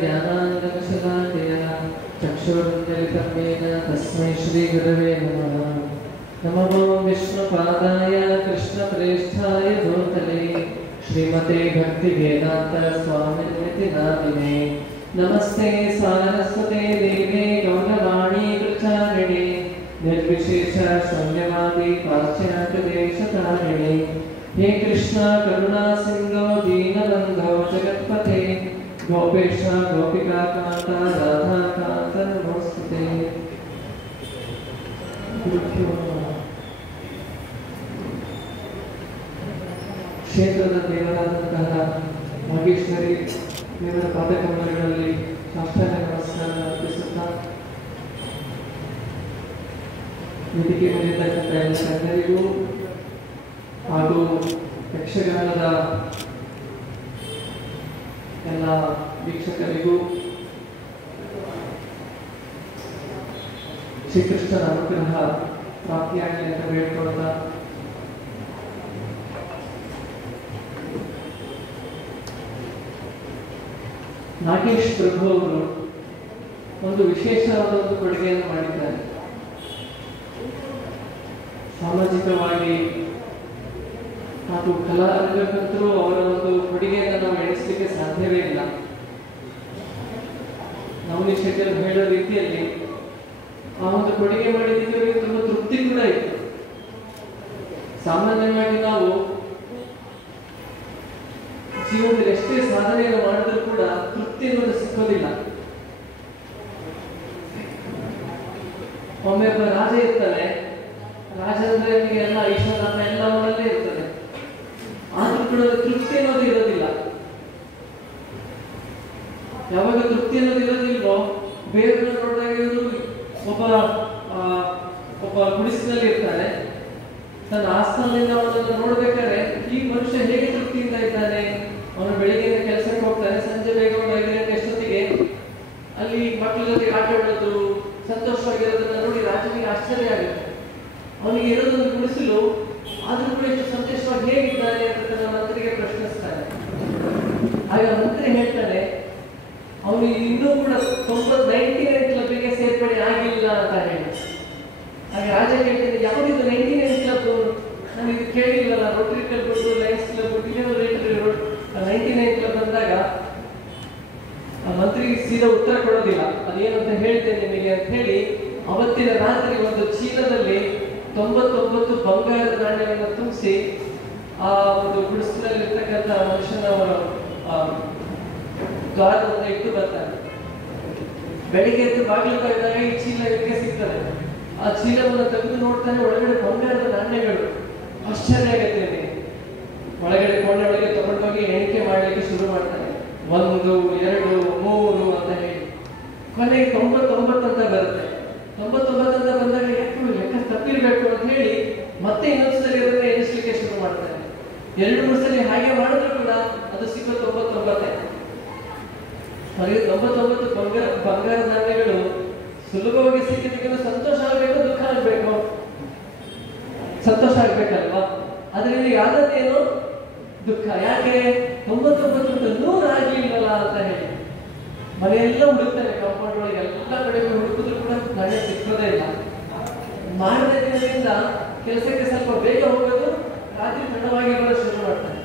ज्ञानानन्दकशलाकया चक्षुरुन्मिलितं येन तस्मै श्रीगुरवे नमः। नमो विष्णुपादाय कृष्णप्रेष्ठाय भूतले श्रीमते भक्तिवेदान्त स्वामिनिति नामिने। नमस्ते सारस्वते देवे गौरवाणी प्रचारिणे निर्विशेष शून्यवादी पाश्चात्यदेशतारिणे। हे कृष्ण करुणा सिंधो दीनबन्धो जगत्पते गोपेश गोपिका कांता राधा कांत नमोस्तुते। ಕ್ಷೇತ್ರದ ದೇವರಾದಂತಹ ನಾಗೇಶ್ವರಿ ದೇವರ ಪಾದಕಮಲಗಳಲ್ಲಿ ಸಾಷ್ಟಾಂಗ ನಮಸ್ಕಾರ ಅರ್ಪಿಸುತ್ತಾ ವೇದಿಕೆ ಮೇಲಿರ್ತಕ್ಕಂಥ ಎಲ್ಲ ಗಣ್ಯರಿಗೂ ಹಾಗೂ ಯಕ್ಷಗಾನದ ಎಲ್ಲ ವೀಕ್ಷಕರಿಗೂ ಶ್ರೀಕೃಷ್ಣನ ಅನುಗ್ರಹ ಪ್ರಾಪ್ತಿಯಾಗಲಿ ಅಂತ ಬೇಡ್ಕೊಳ್ತಾ ನಾಗೇಶ್ ಪ್ರಭು ಅವರು ಒಂದು ವಿಶೇಷವಾದ ಒಂದು ಕೊಡುಗೆಯನ್ನು ಮಾಡಿದ್ದಾರೆ. ಸಾಮಾಜಿಕವಾಗಿ ಹಾಗೂ ಕಲಾರಂಗಕ್ಕಂತರೂ ಅವರ ಒಂದು ಕೊಡುಗೆಯನ್ನು ನಾವು ಎಣಿಸಲಿಕ್ಕೆ ಸಾಧ್ಯವೇ ಇಲ್ಲ. ನವನೀತ್ ಶೆಟ್ಟಿ ಅವರು ಹೇಳೋ ರೀತಿಯಲ್ಲಿ ಆ ಒಂದು ಕೊಡುಗೆ ಮಾಡಿದ್ದಕ್ಕೆ ತುಂಬಾ ತೃಪ್ತಿ ಕೂಡ ಇತ್ತು. ಸಾಮಾನ್ಯವಾಗಿ ನಾವು ಜೀವನದಲ್ಲಿ ಎಷ್ಟೇ ಸಾಧನೆಯನ್ನು ಮಾಡಿದ್ರೂ ಕೂಡ ತೃಪ್ತಿ ಅನ್ನೋದು ಸಿಕ್ಕೋದಿಲ್ಲ. ಒಮ್ಮೆ ಒಬ್ಬ ರಾಜ ಇರ್ತಾನೆ. ರಾಜ ಅಂದ್ರೆ ಅವನಿಗೆ ಎಲ್ಲ ಐಶ್ವರ್ಯ ಎಲ್ಲ ಅವನಲ್ಲೇ ಇರ್ತದೆ. ಆದ್ರೂ ಕೂಡ ತೃಪ್ತಿ ಅನ್ನೋದು ಇರೋದಿಲ್ಲ. ಯಾವಾಗ ತೃಪ್ತಿ ಅನ್ನೋದು ಇರೋದಿಲ್ವೋ ಬೇರೆಯವ್ರನ್ನ ನೋಡಿದಾಗ ಇವರು ಒಬ್ಬ ಗುಡಿಸಿನಲ್ಲಿ ಇರ್ತಾನೆ. ತನ್ನ ಆಸ್ಥಾನದಿಂದ ಅವನನ್ನು ನೋಡ್ಬೇಕಾದ್ರೆ ಈ ಮನುಷ್ಯ ಹೇಗೆ ತೃಪ್ತಿಯಿಂದ ಇದ್ದಾನೆ. ಅವನು ಬೆಳಿಗ್ಗೆ ಕೆಲಸಕ್ಕೆ ಹೋಗ್ತಾನೆ, ಸಂಜೆ ಬೇಗ ಒಂದು 5 ಗಂಟೆ ಅಷ್ಟೊತ್ತಿಗೆ ಅಲ್ಲಿ ಮಕ್ಕಳ ಜೊತೆಗೆ ಆಟ ಆಡೋದು, ಸಂತೋಷವಾಗಿರೋದನ್ನ ನೋಡಿ ರಾಜನಿಗೆ ಆಶ್ಚರ್ಯ ಆಗುತ್ತೆ. ಅವನಿಗೆ ಇರೋದೊಂದು ಗುಡಿಸಲು, ಆದ್ರೂ ಕೂಡ ಎಷ್ಟು ಸಂತೋಷವಾಗಿ ಹೇಗಿದ್ದಾನೆ ಅಂತ ತನ್ನ ಮಂತ್ರಿಗೆ ಪ್ರಶ್ನಿಸ್ತಾನೆ. ಆಗ ಮಂತ್ರಿ ಹೇಳ್ತಾನೆ, ಅವನು ಇನ್ನೂ ಕೂಡ 99 ಕ್ಲಬ್ಗೆ ಸೇರ್ಪಡೆ ಆಗಿಲ್ಲ ಅಂತ ಹೇಳಿ. ಹಾಗೆ ರಾಜ ಹೇಳ್ತಾನೆ, ಯಾವುದಿದು 99 ಕ್ಲಬ್? ನಾನು ಇದು ಕೇಳಿಲ್ವಲ್ಲ. ರೋಟರಿ ಕ್ಲಬ್ ಉಂಟು, ಲಯನ್ಸ್ ಕ್ಲಬ್ ಉಂಟು, 99 ಕ್ಲಬ್ ಅಂದಾಗ ಮಂತ್ರಿ ಸೀದಾ ಉತ್ತರ ಕೊಡೋದಿಲ್ಲ. ಅದೇನಂತ ಹೇಳ್ತೇನೆ ನಿಮಗೆ ಅಂತ ಹೇಳಿ ಅವತ್ತಿನ ರಾತ್ರಿ ಒಂದು ಚೀಲದಲ್ಲಿ 99 ಬಂಗಾರದ ನಾಣ್ಯವನ್ನು ತುಂಬಿಸಿ ಆ ಒಂದು ಗುಡಿಸಲಿರ್ತಕ್ಕಂಥ ಮನುಷ್ಯನವರ ದ್ವಾರವನ್ನು ಇಟ್ಟು ಬರ್ತಾನೆ. ಬೆಳಿಗ್ಗೆ ಎದ್ದು ಬಾಗಿಲು ತೆಗೆದಾಗ ಈ ಚೀಲ ಇವರಿಗೆ ಸಿಗ್ತದೆ. ಆ ಚೀಲವನ್ನು ತೆಗೆದು ನೋಡ್ತಾನೆ, ಒಳಗಡೆ ಬಂಗಾರದ ನಾಣ್ಯಗಳು. ಆಶ್ಚರ್ಯ ಆಗುತ್ತೆ. ಒಳಗಡೆ ಕೋಣೆ ಒಳಗೆ ತಗೊಂಡೋಗಿ ಎಣಿಕೆ ಮಾಡ್ಲಿಕ್ಕೆ ಶುರು ಮಾಡ್ತಾನೆ. 1, 2, 3 ಅಂತ ಹೇಳಿ ಕೊನೆಗೆ 99 ಅಂತ ಬರುತ್ತೆ. 99 ಅಂತ ಬಂದಾಗ ಯಾಕೆ ಲೆಕ್ಕ ತಪ್ಪಿರ್ಬೇಕು ಅಂತ ಹೇಳಿ ಮತ್ತೆ ಇನ್ನೊಂದ್ಸಲಿ ಅದನ್ನ ಎಣಿಸ್ಲಿಕ್ಕೆ ಶುರು ಮಾಡ್ತಾನೆ. 2-3 ಸಲ ಹಾಗೆ ಮಾಡಿದ್ರು ಕೂಡ ಅದು ಸಿಕ್ಕ 99. ಹಾಗೆ 99 ಬಂಗಾರ ನಾಣ್ಯಗಳು ಸುಲಭವಾಗಿ ಸಿಕ್ಕಿದ್ದಕ್ಕೆ ಸಂತೋಷ ಆಗ್ಬೇಕು, ದುಃಖ ಆಗ್ಬೇಕು? ಸಂತೋಷ ಆಗ್ಬೇಕಲ್ವಾ? ಅದರಲ್ಲಿ ಆದದ್ದೇನು? ದುಃಖ. ಯಾಕೆ 99 100 ಆಗ್ಲಿಲ್ವಲ್ಲ ಅಂತ ಹೇಳಿ ಮನೆಯೆಲ್ಲ ಹುಡುಕ್ತಾನೆ. ಕಾಂಪೌಂಡ್ ಒಳಗೆ ಎಲ್ಲ ಕಡೆ ಹುಡುಕಿದ್ರು ಕೂಡ ನಾಣ್ಯ ಸಿಕ್ಕೋದೇ ಇಲ್ಲ. ಮಾರನೇ ದಿನದಿಂದ ಕೆಲಸಕ್ಕೆ ಸ್ವಲ್ಪ ಬೇಗ ಹೋಗೋದು, ರಾತ್ರಿ ತಡವಾಗಿ ಬರೋ ಶುರು ಮಾಡ್ತಾನೆ.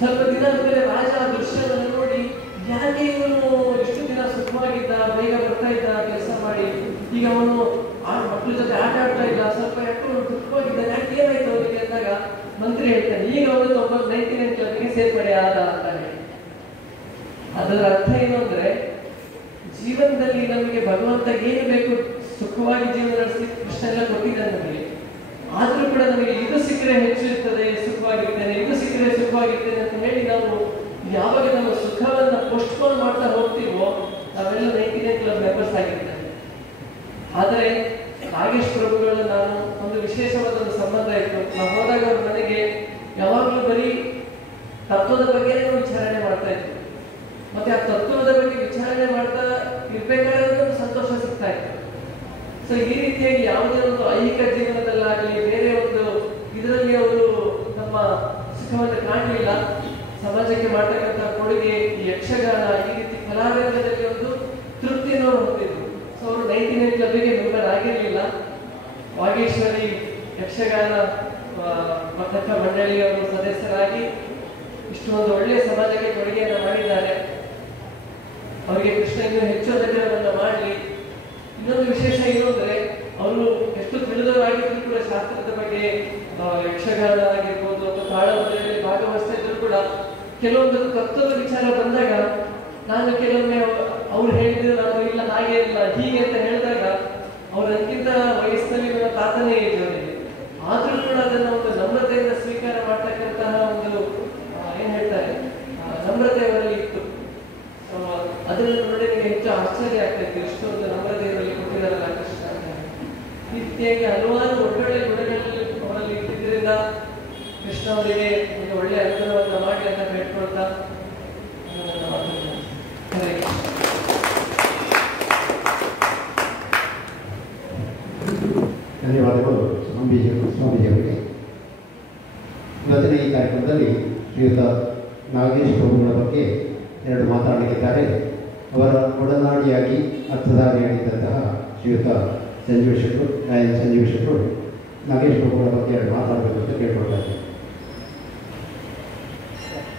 ಸ್ವಲ್ಪ ದಿನ ಆದ್ಮೇಲೆ ರಾಜ ಆ ದೃಶ್ಯವನ್ನು ನೋಡಿ, ಯಾಕೆ ಇವನು ಇಷ್ಟು ದಿನ ಸುಖವಾಗಿದ್ದ, ಬೇಗ ಬರ್ತಾ ಇದ್ದ ಕೆಲಸ ಮಾಡಿ, ಈಗ ಅವನು ಮಕ್ಕಳ ಜೊತೆ ಆಟ ಆಡ್ತಾ ಇಲ್ಲ, ಸ್ವಲ್ಪ ಯಾಕೆ ದುಃಖವಾಗಿದ್ದ, ಯಾಕೆ ಏನಾಯ್ತು ಅವನಿಗೆ ಅಂದಾಗ ಮಂತ್ರಿ ಹೇಳ್ತಾನೆ, ಈಗ ಅವನು 99 ಕ್ಲಬ್ಗೆ ಸೇರ್ಪಡೆ ಆದ ಅಂತ ಹೇಳಿ. ಅದರ ಅರ್ಥ ಏನು ಅಂದ್ರೆ, ಜೀವನದಲ್ಲಿ ನಮಗೆ ಭಗವಂತ ಏನು ಬೇಕು, ಸುಖವಾಗಿ ಜೀವನ ನಡೆಸಿ ಕೃಷ್ಣ ಎಲ್ಲ ಕೊಟ್ಟಿದ್ದಾನೆ ನಮಗೆ. ಆದ್ರೂ ಕೂಡ ನಮಗೆ ಇದು ಸಿಕ್ಕರೆ ಹೆಚ್ಚು ಇರ್ತದೆ, ಸುಖವಾಗಿರ್ತೇನೆ, ಇದು ಸಿಕ್ಕರೆ ಸುಖವಾಗಿರ್ತೇನೆ ಅಂತ ಹೇಳಿ ನಾವು ಯಾವಾಗ ನಮ್ಮ ಸುಖವನ್ನ ಪೋಸ್ಟ್ಪೋನ್ ಮಾಡ್ತಾ ಹೋಗ್ತೀವೋ ನಾವೆಲ್ಲ 99 ಕ್ಲಬ್ ಮೆಂಬರ್ಸ್ ಆಗಿರ್ತೇವೆ. ಆದರೆ ನಾಗೇಶ್ ಪ್ರಭುಗಳು ನಾನು ಒಂದು ವಿಶೇಷವಾದ ಒಂದು ಸಂಬಂಧ ಇತ್ತು. ನಾವು ಹೋದಾಗ ಅವ್ರ ಮನೆಗೆ ಯಾವಾಗಲೂ ಬರೀ ತತ್ವದ ಬಗ್ಗೆ ವಿಚಾರಣೆ ಮಾಡ್ತಾ ಇತ್ತು. ಮತ್ತೆ ಆ ತತ್ವದ ಬಗ್ಗೆ ವಿಚಾರಣೆ ಮಾಡ್ತಾ ಇರ್ಬೇಕಾದ್ರೆ ಒಂದು ಸಂತೋಷ ಸಿಗ್ತಾ ಇತ್ತು. ಸೊ ಈ ರೀತಿಯಾಗಿ ಯಾವುದೇ ಒಂದು ಐಹಿಕ ಜೀವನದಲ್ಲಾಗಲಿ ಬೇರೆ ಒಂದು ಇದರಲ್ಲಿ ಅವರು ನಮ್ಮ ಸುಖವನ್ನು ಕಾಣಲಿಲ್ಲ. ಸಮಾಜಕ್ಕೆ ಮಾಡ್ತಕ್ಕಂಥ ಕೊಡುಗೆ, ಈ ಯಕ್ಷಗಾನ, ಈ ರೀತಿ ಕಲಾರಂಗದಲ್ಲಿ ಒಂದು ತೃಪ್ತಿಯನ್ನು ಹೊಂದಿದ್ರು. ಸೊ ಅವರು 99 ಕ್ಲಬ್ಗೆ ಮೆಂಬರ್ ಆಗಿರಲಿಲ್ಲ. ವಾಗೇಶ್ವರಿ ಯಕ್ಷಗಾನ ಪಥಕ ಮಂಡಳಿಯವರು ಸದಸ್ಯರಾಗಿ ಇಷ್ಟೊಂದು ಒಳ್ಳೆಯ ಸಮಾಜಕ್ಕೆ ಕೊಡುಗೆಯನ್ನು ಮಾಡಿದ್ದಾರೆ. ಅವರಿಗೆ ಕೃಷ್ಣ ಇನ್ನೂ ಹೆಚ್ಚು ಅನುಗ್ರಹವನ್ನು ಮಾಡಲಿ. ಇನ್ನೊಂದು ವಿಶೇಷ ಏನು ಅಂದ್ರೆ, ಅವರು ಎಷ್ಟು ತಿಳಿದವರಾಗಿದ್ರು ಕೂಡ ಶಾಸ್ತ್ರದ ಬಗ್ಗೆ, ಯಕ್ಷಗಾನ ಆಗಿರ್ಬೋದು ಅಥವಾ ತಾಳಮದ್ದಳೆಯಲ್ಲಿ ಭಾಗವಹಿಸ್ತಾ ಇದ್ರು ಕೂಡ ಕೆಲವೊಂದು ತತ್ವದ ವಿಚಾರ ಬಂದಾಗ ನಾನು ಕೆಲವೊಮ್ಮೆ ಅವ್ರು ಹೇಳಿದ್ರು ನಾನು ಇಲ್ಲ ಹಾಗೆ ಇಲ್ಲ ಹೀಗೆ ಅಂತ ಹೇಳಿದಾಗ ಅವರಕ್ಕಿಂತ ವಯಸ್ಸಿನಲ್ಲಿ ನನ್ನ ತಾತನೇ ಇದ್ದವರಿಗೆ ಆದ್ರೂ ಕೂಡ ಅದನ್ನ ಒಂದು ನಮ್ರತೆಯಿಂದ ಸ್ವೀಕಾರ ಮಾಡ್ತಕ್ಕಂತಹ ಒಂದು ಏನ್ ಹೇಳ್ತಾರೆ ನಮ್ರತೆ ಅವರಲ್ಲಿ ಇತ್ತು. ಅದನ್ನು ನೋಡಿ ನಿಮಗೆ ಹೆಚ್ಚು ಆಶ್ಚರ್ಯ ಆಗ್ತೈತೆ, ಇಷ್ಟೊಂದು ನಮ್ರತೆ ಇವರಲ್ಲಿ ಕೊಟ್ಟಿದ್ದಾರಲ್ಲ ಕೃಷ್ಣ ಅಂತ. ಈ ರೀತಿಯಾಗಿ ಹಲವಾರು ಒಳ್ಳೊಳ್ಳೆ ಗುಣಗಳಲ್ಲಿ ಅವರಲ್ಲಿ ಇಟ್ಟಿದ್ರಿಂದ ಕೃಷ್ಣ ಅವರಿಗೆ ಒಂದು ಒಳ್ಳೆಯ ಅನುಗ್ರಹವನ್ನು ಮಾಡಿ ಅಂತ ಬೇಡ್ಕೊಳ್ತಾ ಧನ್ಯವಾದಗಳು ಸ್ವಾಮೀಜಿಯವರಿಗೆ. ಇವತ್ತಿನ ಈ ಕಾರ್ಯಕ್ರಮದಲ್ಲಿ ಶ್ರೀಯುತ ನಾಗೇಶ್ ಪ್ರಭುಗಳ ಬಗ್ಗೆ ಎರಡು ಮಾತನಾಡಲಿದ್ದಾರೆ. ಅವರ ಒಡನಾಡಿಯಾಗಿ ಅರ್ಥಧಾರಿಯಾಗಿದ್ದಂತಹ ಶ್ರೀಯುತ ಸಂಜೀವ್ ಶೆಟ್ಟರು ನಾಗೇಶ್ ಪ್ರಭುಗಳ ಬಗ್ಗೆ ಎರಡು ಮಾತಾಡಬೇಕು ಅಂತ ಕೇಳ್ಕೊಳ್ತಾ ಇದ್ದಾರೆ.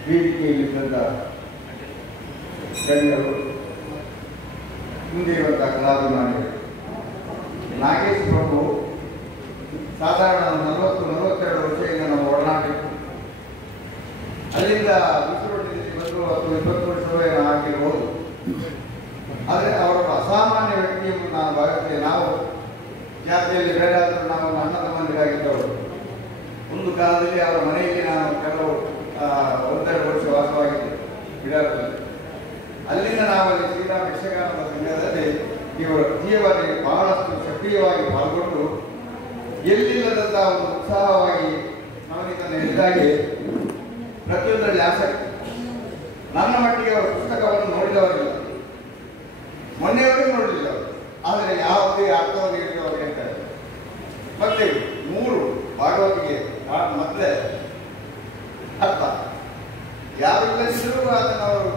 ವೇದಿಕೆಯಲ್ಲಿದ್ದಂಥ ಗಣ್ಯರು, ಮುಂದೆ ಇರುವಂಥ ಕಲಾಭಿಮಾನಿಗಳು, ನಾಗೇಶ್ ಪ್ರಭು ಸಾಧಾರಣ 40-42 ವರ್ಷದಿಂದ ನಾವು ಒಡನಾಡಿದ್ದು. ಅಲ್ಲಿಂದ ಬಿಸಿಲೊಟ್ಟಿನಲ್ಲಿ ಬಂದು 20 ವರ್ಷವೇ ಆಗಿರ್ಬೋದು. ಆದರೆ ಅವರ ಅಸಾಮಾನ್ಯ ವ್ಯಕ್ತಿ ಎಂದು ನಾನು ಭಾವಿಸ್ತೇನೆ. ನಾವು ಜಾತಿಯಲ್ಲಿ ಬೇರೆ ಆದರೂ ನಾವು ಅಣ್ಣ ತಮ್ಮಂದಿರಾಗಿದ್ದವರು. ಒಂದು ಕಾಲದಲ್ಲಿ ಅವರ ಮನೆಯಲ್ಲಿ ನಾನು ಕೆಲವು 1-2 ವರ್ಷ ವಾಸವಾಗಿದ್ದೆ ಬಿಡಾರದಲ್ಲಿ. ಅಲ್ಲಿಂದ ನಾವಲ್ಲಿ ಶ್ರೀರಾಮ ಯಕ್ಷಗಾನದ ಸಂಘದಲ್ಲಿ ಇವರು ತೀವ್ರವಾಗಿ ಬಹಳಷ್ಟು ಸಕ್ರಿಯವಾಗಿ ಪಾಲ್ಗೊಂಡು ಎಲ್ಲಿಲ್ಲದಂಥ ಒಂದು ಉತ್ಸಾಹವಾಗಿ ನವನೀತನ ಎದುರಾಗಿ ಪ್ರತಿಯೊಂದರಲ್ಲಿ ಆಸಕ್ತಿ. ನನ್ನ ಮಟ್ಟಿಗೆ ಅವರ ಪುಸ್ತಕವನ್ನು ನೋಡಿದವರಿಲ್ಲ, ಮೊನ್ನೆಯವರೆಗೂ ನೋಡಲಿಲ್ಲ ಅವರು. ಆದರೆ ಯಾವುದೇ ಅರ್ಥವನ್ನು ಹೇಳಿದವರು ಹೇಳ್ತಾರೆ. ಮತ್ತೆ 3 ಭಾಗವತಿಗೆ ಮತ್ತೆ ಅರ್ಥ ಯಾರಿಲ್ಲದಿದ್ದರೂ ಅದನ್ನು ಅವರು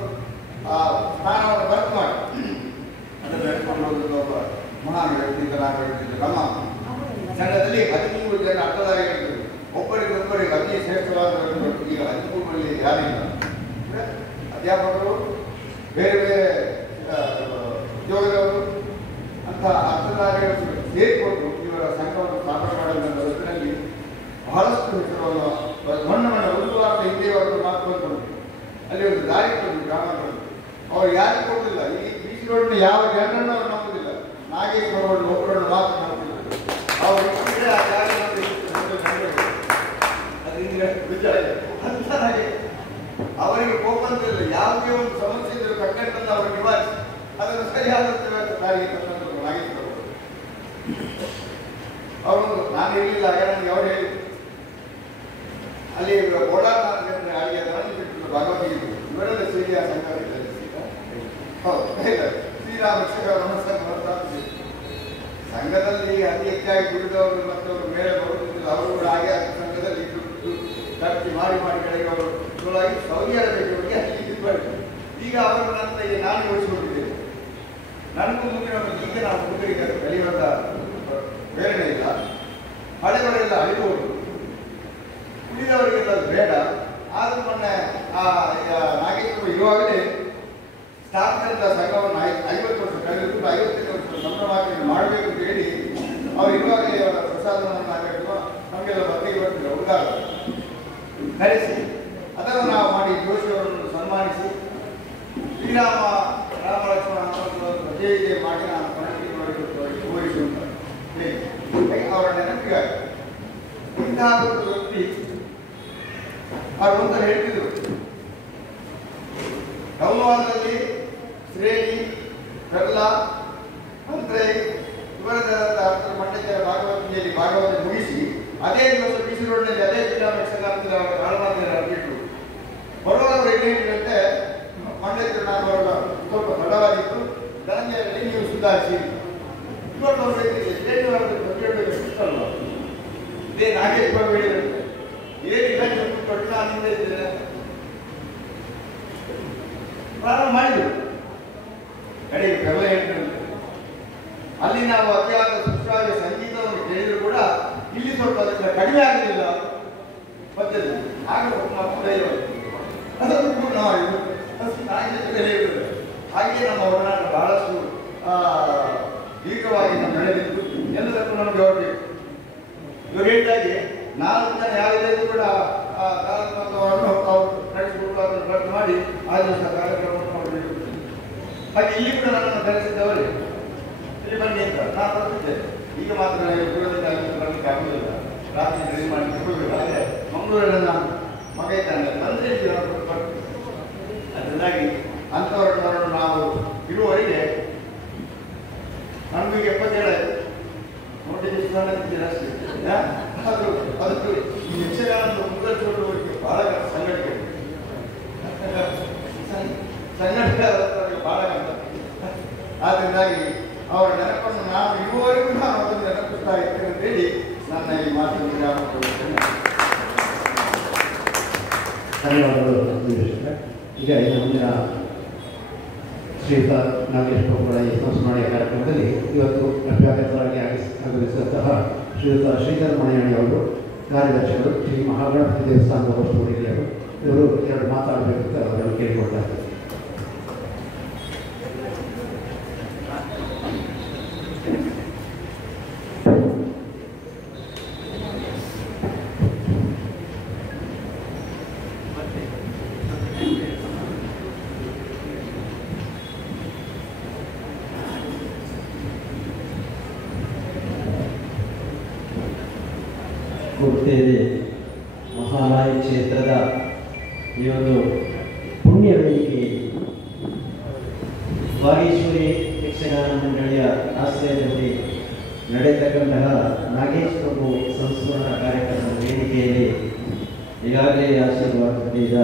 ಆ ಸ್ಥಾನವನ್ನು ಬರ್ತ್ ಮಾಡಿ ಅದನ್ನು ನಡೆಸ್ಕೊಂಡು ಹೋಗುವುದು ಒಬ್ಬ ಮಹಾನ್ ವ್ಯಕ್ತಿ ಅಂತ ನಾನು ಹೇಳ್ತಿದ್ದೆ. ನಮ್ಮ ಸಂಘದಲ್ಲಿ 13 ಜನ ಅರ್ಥಧಾರಿಗಳಿದ್ದರು. ಒಬ್ಬರಿಗೊಬ್ಬರಿಗೆ ಅತಿ ಶ್ರೇಷ್ಠವಾದವರು ಈಗ 13ರಲ್ಲಿ ಯಾರಿಲ್ಲ. ಅಧ್ಯಾಪಕರು, ಬೇರೆ ಬೇರೆ ಉದ್ಯೋಗದವರು ಅಂತ ಅರ್ಥಧಾರಿಗಳು ಸೇರಿಕೊಂಡು ಇವರ ಸಂಘವನ್ನು ಸ್ಥಾಪನೆ ಮಾಡಿದಂಥ ಹೊತ್ತಿನಲ್ಲಿ ಬಹಳಷ್ಟು ಹೆಸರನ್ನು ಮಣ್ಣು ಒಂದು ವಾರದ ಹಿಂದೆಯವರು ಮಾತುಕೊಂಡು ಅಲ್ಲಿ ಒಂದು ದಾರಿ ಕೊಟ್ಟು ಗ್ರಾಮಗಳು ಅವರು ಯಾರು ಕೊಡಲಿಲ್ಲ. ಈ ಬೀಚ್ ರೋಡ್ನ ಯಾವ ಜನರನ್ನು ಅವರು ನಂಬುದಿಲ್ಲ. ನಾಗೇಶ್ ಪ್ರಭುಗಳು ಒಬ್ಬರನ್ನು ಮಾತು ನಂಬುದಿಲ್ಲ. ಅವರು ಆ ಜಾಗ ಅವರಿಗೆ ಕೋಪ ಅಂತಿಲ್ಲ. ಯಾವುದೇ ಒಂದು ಸಮಸ್ಯೆ ಇದ್ದರೂ ಕಟ್ಟೆಟ್ಟನ್ನು ಅವರು ನಿವಾರಿಸಿ ಅದನ್ನು ಸರಿಯಾದ ದಾರಿಗೆ ತಂದು ನಾಗೇಶ್ ಪ್ರಭುಗಳು ಅವರು ನಾನು ಇರಲಿಲ್ಲ. ಆಗ ನನಗೆ ಅವರು ಹೇಳಿ ಅಲ್ಲಿ ಓಡಾಟ ಅಲ್ಲಿಗೆ ಭಾಗವಹಿಸಿದ್ರು. ಇವರೆಲ್ಲ ಸೇರಿ ಆ ಸಂಘ ಹೌದು ಶ್ರೀರಾಮ ಯಕ್ಷಗಾನ ಸಂಘದಲ್ಲಿ ಅತಿ ಹೆಚ್ಚಾಗಿ ದುಡಿದವರು ಮತ್ತು ಅವರು ಮೇಲೆ ಬರುತ್ತಿದ್ದರು. ಅವರು ಕೂಡ ಹಾಗೆ ಸಂಘದಲ್ಲಿ ಖರ್ಚು ಮಾಡಿ ಕಡೆಗೆ ಅವರು ಸೋಲಾಗಿ ಸೌದಿ ಅರೇಬಿಯಾಗೆ ಅಲ್ಲಿ ಇದ್ಬಾರ್ದು. ಈಗ ಅವರು ನನ್ನ ನಾನು ಯೋಚಿಸಿಕೊಂಡಿದ್ದೇನೆ. ನನಗೂ ಮುಂದಿನ ಈಗ ನಾವು ಹುಡುಗರಿಗೆ ಕಲಿಯುವಂಥ ಪ್ರೇರಣೆ ಇಲ್ಲ. ಹಳೆಯವರೆಲ್ಲ ಅಳಿಬಹುದು, ಉಳಿದವರಿಗೆಲ್ಲ ಬೇಡ. ಆದರೂ ಮೊನ್ನೆ ನಾಗೇಶ್ವರ ಇರುವಾಗಲೇ ಸ್ಥಾಪಿಸಿದಂಥ ಸಂಘವನ್ನು 50 ವರ್ಷ ಕಳೆದು 55 ವರ್ಷ ಸಂಭ್ರಮಾಚರಣೆ ಮಾಡಬೇಕು ಅಂತ ಹೇಳಿ ಅವರು ಇರುವಾಗಲೇ ಅವರ ಪ್ರಸಾದವನ್ನು ನಮಗೆಲ್ಲ ಬತ್ತಿಗೆ ಬರ್ತಿದ್ರು ಹುಡುಗಾರ ಕರೆಸಿ ಅದನ್ನು ನಾವು ಮಾಡಿ ಜೋಶಿಯವರನ್ನು ಸನ್ಮಾನಿಸಿ ಶ್ರೀರಾಮ ರಾಮ ಲಕ್ಷ್ಮಣ ಪ್ರಜೆಗೆ ಮಾಡಿ ನಾನು ತೋರಿಸುವಂತ ಅವರ ನೆನಪಿಗಾಗಿ ಇಂತಹ ಒಂದು ವ್ಯಕ್ತಿ ಅವರು ಅಂತ ಹೇಳ್ತಿದ್ರು. ಕೌಲವಾದದಲ್ಲಿ ಶ್ರೇಣಿ ಕರ್ಲ ಮಂತ್ರೆ ಇವರದಾದ ಮಂಡ್ಯದ ಭಾಗವತಿಯಲ್ಲಿ ಭಾಗವತ ಮುಗಿಸಿ ಅದೇ ದಿವಸ ಬಿಸಿ ರೋಡ್ನಲ್ಲಿ ಅದೇ ಜಿಲ್ಲಾ ಯಕ್ಷಗಾನದಲ್ಲಿ ಅವರ ಕಾಳಮಾತಿಯನ್ನು ಅರ್ಪಿಟ್ರು. ಬರುವವರು ಏನು ಹೇಳಿದಂತೆ ಮಂಡ್ಯದ ನಾನು ಬರುವ ಸ್ವಲ್ಪ ಬಡವಾಗಿತ್ತು, ಧನಂಜಯರಲ್ಲಿ ನೀವು ಸುಧಾರಿಸಿ ಇವತ್ತು ಸುತ್ತಲ್ವ ಇದೇ ನಾಗೇಶ್ ಬಾಬು ಹೇಳಿದಂತೆ ಏನಿಲ್ಲ ನೀವು ಕೊಟ್ಟು ನಾನು ಹಿಂದೆ ಇದ್ದೇನೆ ಪ್ರಾರಂಭ ಮಾಡಿದರು. ಕಡೆಗೆ ಫೆಬ್ರವರಿ 8 ಅಲ್ಲಿ ನಾವು ಅತಿಯಾದ ಸುಶ್ರಾವ್ಯ ಸಂಗೀತವನ್ನು ಕೇಳಿದ್ರು ಕೂಡ ಇಲ್ಲಿ ಸ್ವಲ್ಪ ಅದಕ್ಕೆ ಕಡಿಮೆ ಆಗಲಿಲ್ಲ ಪದ್ಧತಿ. ಆಗ ಅದನ್ನು ಕೂಡ ನಾವು ಹಾಗೆ ನಮ್ಮ ಒಡನಾಟ ಬಹಳಷ್ಟು ದೀರ್ಘವಾಗಿ ನಮ್ಮ ನಡೆದಿದ್ದು ಎಲ್ಲದಕ್ಕೂ ನಮಗೆ ಹೋಗಬೇಕು. ಇವರು ಹೇಳಿದಾಗೆ 4 ಜನ ಯಾವುದೇ ಕೂಡ ಕಾರ್ಯಕ್ರಮವನ್ನು ನಡೆಸಿಕೊಂಡು ಅದನ್ನು ರದ್ದು ಮಾಡಿ ಆ ದಿವಸ ಕಾರ್ಯಕ್ರಮವನ್ನು ಮಾಡಬೇಕು. ಹಾಗೆ ಇಲ್ಲಿ ಕೂಡ ನನ್ನನ್ನು ಕರೆಸಿದ್ದವರೇ ಇಲ್ಲಿ ಬನ್ನಿ ಅಂತ ನಾನು ಬರ್ತಿದ್ದೆ. ಈಗ ಮಾತ್ರ ದೂರದಿಂದ ಬರಲಿಕ್ಕೆ ಆಗುವುದಿಲ್ಲ, ರಾತ್ರಿ ರೆಡಿ ಮಾಡಿ ಹೋಗಬೇಕು. ಆದರೆ ಮಂಗಳೂರಲ್ಲಿ ನನ್ನ ಮಗ ಇದ್ದಾನೆ ಬಂದರೆ ಬರ್ತೀವಿ. ಅದರಿಂದಾಗಿ ಅಂಥವರನ್ನು ನಾವು ಇರುವವರೆಗೆ ನಮಗೆ 77 ಆಯಿತು. ನೋಡಿ ಅಷ್ಟೇ ಅದು ಅದಕ್ಕೆ ಈ ಯಕ್ಷಗಾನ ಮುಂದುವರಿಸಿಕೊಳ್ಳುವವರಿಗೆ ಬಹಳ ಸಂಘಟನೆ ಬಹಳ ಆದ್ದರಿಂದಾಗಿ ಅವರ ನೆನಪನ್ನು ನಾನು ಇರುವವರೆಗೂ ನಾನು ಅದನ್ನು ನೆನಪಿಸ್ತಾ ಇರ್ತೇನೆ ಅಂತ ಹೇಳಿ ನನ್ನ ಈ ಮಾತನ್ನು ಧನ್ಯವಾದಗಳು. ಈಗ ಇನ್ನು ಮುಂದಿನ ಶ್ರೀಯುತ ನಾಗೇಶ್ ಪ್ರಭುಗಳ ಈ ಸಂಸ್ಮರಣೆಯ ಕಾರ್ಯಕ್ರಮದಲ್ಲಿ ಇವತ್ತು ಅಭ್ಯಾಗತರಾಗಿ ಆಗಮಿಸಿದಂತಹ ಶ್ರೀಯುತ ಶ್ರೀಧರ್ ಮಣಿಯಾಣಿ ಅವರು, ಕಾರ್ಯದರ್ಶಿಗಳು, ಶ್ರೀ ಮಹಾಗಣಪತಿ ದೇವಸ್ಥಾನದ ವಸ್ತುವರಿಗೆಯವರು, ಇವರು 2 ಮಾತಾಡಬೇಕು ಅಂತ ಅವರನ್ನು ಕೇಳಿಕೊಳ್ತಾ ಇದ್ದಾರೆ. ಗುರ್ತೇರಿ ಮಹಾರಾಯ ಕ್ಷೇತ್ರದ ಈ ಒಂದು ಪುಣ್ಯ ವೇದಿಕೆಯಲ್ಲಿ ವಾಗೀಶ್ವರಿ ಯಕ್ಷಗಾನ ಮಂಡಳಿಯ ಆಶ್ರಯದಲ್ಲಿ ನಡೆಯತಕ್ಕಂತಹ ನಾಗೇಶ್ ಪ್ರಭು ಸಂಸ್ಮರಣ ಕಾರ್ಯಕ್ರಮದ ವೇದಿಕೆಯಲ್ಲಿ ಈಗಾಗಲೇ ಆಶೀರ್ವಾದ ಪಡೆದ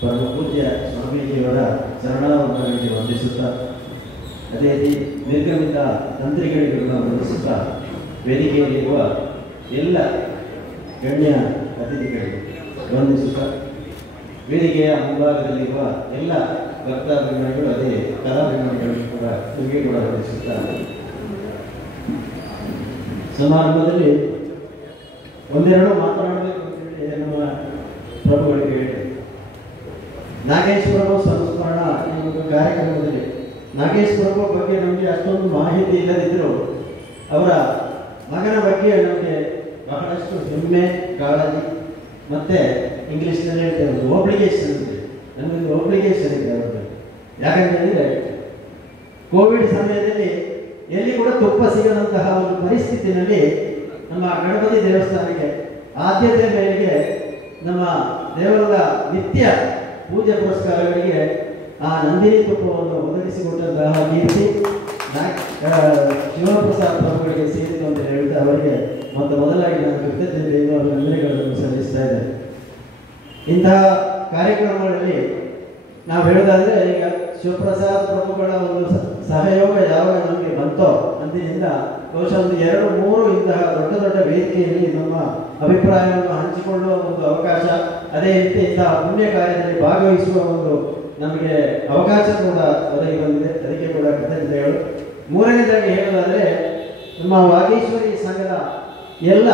ಪರಮ ಪೂಜ್ಯ ಸ್ವಾಮೀಜಿಯವರ ಚರಣಾವಂದನೆಗೆ ವಂದಿಸುತ್ತಾ, ಅದೇ ರೀತಿ ನಿರ್ಗಮಿತ ತಂತ್ರಿಗಳಿಗೂ ವಂದಿಸುತ್ತಾ, ವೇದಿಕೆಯಲ್ಲಿರುವ ಎಲ್ಲ ಗಣ್ಯ ಅತಿಥಿಗಳಿಗೆ ವಂದಿಸುತ್ತಾ, ವೇದಿಕೆಯ ಮುಂಭಾಗದಲ್ಲಿರುವ ಎಲ್ಲ ಭಕ್ತಾಭಿಮಾನಿಗಳು, ಅದೇ ಕಲಾಭಿಮಾನಿಗಳನ್ನು ಕೂಡ ಕೂಡ ವಂದಿಸುತ್ತಾ, ಸಮಾರಂಭದಲ್ಲಿ ಒಂದೆರಡು ಮಾತನಾಡಬೇಕು ಅಂತೇಳಿ ನಮ್ಮ ಪ್ರಭುಗಳಿಗೆ ಹೇಳಿದೆ. ನಾಗೇಶ್ವರರು ಸಂಸ್ಮರಣ ಈ ಒಂದು ಕಾರ್ಯಕ್ರಮದಲ್ಲಿ ನಾಗೇಶ್ವರರ ಬಗ್ಗೆ ನಮಗೆ ಅಷ್ಟೊಂದು ಮಾಹಿತಿ ಇಲ್ಲದಿದ್ದರೂ ಅವರ ಮಗನ ಬಗ್ಗೆ ನಮಗೆ ಬಹಳಷ್ಟು ಹೆಮ್ಮೆ, ಕಾಳಜಿ, ಮತ್ತೆ ಇಂಗ್ಲೀಷ್ನಲ್ಲಿ ಹೇಳ್ತೇವೆ ಒಬ್ಲಿಗೇಷನ್ ಇದೆ. ನಮಗೆ ಒಬ್ಲಿಗೇಷನ್ ಇದೆ ಅವರ ಬಗ್ಗೆ. ಯಾಕಂತ ಹೇಳಿದ್ರೆ ಕೋವಿಡ್ ಸಮಯದಲ್ಲಿ ಎಲ್ಲಿ ಕೂಡ ತುಪ್ಪ ಸಿಗದಂತಹ ಒಂದು ಪರಿಸ್ಥಿತಿನಲ್ಲಿ ನಮ್ಮ ಗಣಪತಿ ದೇವಸ್ಥಾನಕ್ಕೆ ಆದ್ಯತೆ ಮೇರೆಗೆ ನಮ್ಮ ದೇವರ ನಿತ್ಯ ಪೂಜೆ ಪುರಸ್ಕಾರಗಳಿಗೆ ಆ ನಂದಿನಿ ತುಪ್ಪವನ್ನು ಒದಗಿಸಿಕೊಟ್ಟಂತಹ ಕೀರ್ತಿ ಶಿವಪ್ರಸಾದ್ ಪ್ರಭುಗಳಿಗೆ ಸೇರಿತು ಅಂತ ಹೇಳ್ತಾ ಅವರಿಗೆ ಮೊದಲಾಗಿ ನಾನು ಕೃತಜ್ಞತೆಯಿಂದ ಅವರ ವಂದನೆಗಳನ್ನು ಸಲ್ಲಿಸ್ತಾ ಇದ್ದೇನೆ. ಇಂತಹ ಕಾರ್ಯಕ್ರಮಗಳಲ್ಲಿ ನಾವು ಹೇಳೋದಾದ್ರೆ, ಈಗ ಶಿವಪ್ರಸಾದ್ ಪ್ರಭುಗಳ ಒಂದು ಸಹಯೋಗ ಯಾವಾಗ ನಮಗೆ ಬಂತೋ ಅಂದಿನಿಂದ ಬಹುಶಃ ಒಂದು 2-3 ಇಂತಹ ದೊಡ್ಡ ದೊಡ್ಡ ವೇದಿಕೆಯಲ್ಲಿ ನಮ್ಮ ಅಭಿಪ್ರಾಯವನ್ನು ಹಂಚಿಕೊಳ್ಳುವ ಒಂದು ಅವಕಾಶ, ಅದೇ ರೀತಿ ಇಂತಹ ಪುಣ್ಯ ಕಾರ್ಯದಲ್ಲಿ ಭಾಗವಹಿಸುವ ಒಂದು ನಮಗೆ ಅವಕಾಶ ಕೂಡ ಒದಗಿ ಬಂದಿದೆ. ಅದಕ್ಕೆ ಕೂಡ ಕೃತಜ್ಞತೆಗಳು. ಮೂರನೇದಾಗಿ ಹೇಳೋದಾದರೆ, ನಮ್ಮ ವಾಗೀಶ್ವರಿ ಸಂಘದ ಎಲ್ಲ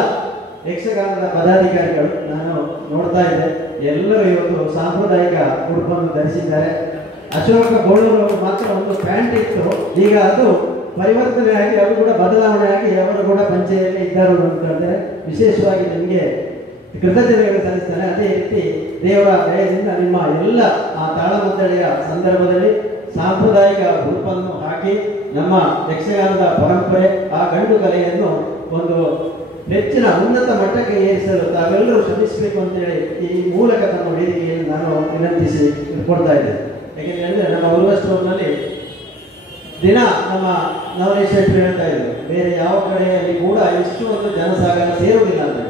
ಯಕ್ಷಗಾನದ ಪದಾಧಿಕಾರಿಗಳು ನಾನು ನೋಡ್ತಾ ಇದ್ದೆ, ಎಲ್ಲರೂ ಇವತ್ತು ಸಾಂಪ್ರದಾಯಿಕ ಉಡುಪನ್ನು ಧರಿಸಿದ್ದಾರೆ. ಅಶೋಕ ಗೋಳೂರು ಮಾತ್ರ ಒಂದು ಪ್ಯಾಂಟ್ ಇತ್ತು, ಈಗ ಅದು ಪರಿವರ್ತನೆ ಆಗಿ ಅವರು ಕೂಡ ಬದಲಾವಣೆ ಆಗಿ ಅವರು ಕೂಡ ಪಂಚೆಯಲ್ಲಿ ಇದ್ದರು ಅಂತಂದರೆ ವಿಶೇಷವಾಗಿ ನಿಮಗೆ ಕೃತಜ್ಞತೆಗಳು ಸಲ್ಲಿಸ್ತಾರೆ. ಅದೇ ರೀತಿ ದೇವರ ದಯದಿಂದ ನಿಮ್ಮ ಎಲ್ಲ ಆ ತಾಳಮದ್ದಳೆಯ ಸಂದರ್ಭದಲ್ಲಿ ಸಾಂಪ್ರದಾಯಿಕ ಉಡುಪನ್ನು ಹಾಕಿ ನಮ್ಮ ಯಕ್ಷಗಾನದ ಪರಂಪರೆ, ಆ ಗಂಡು ಕಲೆಯನ್ನು ಒಂದು ಹೆಚ್ಚಿನ ಉನ್ನತ ಮಟ್ಟಕ್ಕೆ ಏರಿಸಲು ತಾವೆಲ್ಲರೂ ಶ್ರಮಿಸಬೇಕು ಅಂತೇಳಿ ಈ ಮೂಲಕ ತಮ್ಮ ವೇದಿಕೆಯಲ್ಲಿ ನಾನು ವಿನಂತಿಸಿ ಕೊಡ್ತಾ ಇದ್ದೇನೆ. ಯಾಕೆಂದ್ರೆ ಹೇಳಿದ್ರೆ ನಮ್ಮ ಉರ್ವಸ್ಟೋರ್ನಲ್ಲಿ ದಿನ ನಮ್ಮ ನವರೇಶ್ ಶೆಟ್ಟಿ ಹೇಳ್ತಾ ಇದ್ರು, ಬೇರೆ ಯಾವ ಕಡೆಯಲ್ಲಿ ಕೂಡ ಇಷ್ಟು ಒಂದು ಜನಸಾಗರ ಸೇರುವುದಿಲ್ಲ ಅಂತ.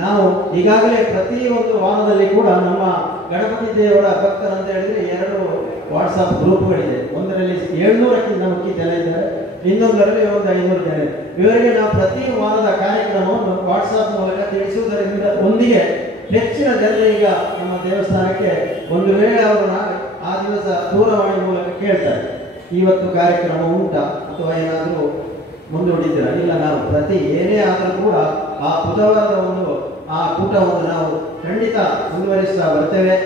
ನಾವು ಈಗಾಗಲೇ ಪ್ರತಿ ಒಂದು ವಾರದಲ್ಲಿ ಕೂಡ ನಮ್ಮ ಗಣಪತಿ ದೇವರ ಭಕ್ತರಂತ ಹೇಳಿದ್ರೆ 2 ವಾಟ್ಸಪ್ ಗ್ರೂಪ್ಗಳಿದೆ. ಒಂದರಲ್ಲಿ 700ಕ್ಕಿಂತ ಮುಖ್ಯ ಜನ ಇದ್ದಾರೆ, ಇನ್ನೊಂದರಲ್ಲಿ ಒಂದು 500 ಜನ. ಇವರಿಗೆ ನಾವು ಪ್ರತಿ ವಾರದ ಕಾರ್ಯಕ್ರಮವನ್ನು ವಾಟ್ಸಪ್ ಮೂಲಕ ತಿಳಿಸುವುದರಿಂದ ಒಂದಿಗೆ ಹೆಚ್ಚಿನ ಜನರು ಈಗ ನಮ್ಮ ದೇವಸ್ಥಾನಕ್ಕೆ ಒಂದು ವೇಳೆ ಅವರು ಆ ದಿವಸ ದೂರವಾಣಿ ಮೂಲಕ ಕೇಳ್ತಾರೆ, ಇವತ್ತು ಕಾರ್ಯಕ್ರಮ ಉಂಟಾ ಅಥವಾ ಏನಾದರೂ ಮುಂದೂಡಿದ್ದೀರಾ? ಇಲ್ಲ, ನಾವು ಪ್ರತಿ ಏನೇ ಆದರೂ ಕೂಡ ಆ ಬುಧವಾರದ ಆ ಕೂಟವನ್ನು ನಾವು ಖಂಡಿತ ಮುಂದುವರಿಸ್ತಾ ಬರ್ತೇವೆ.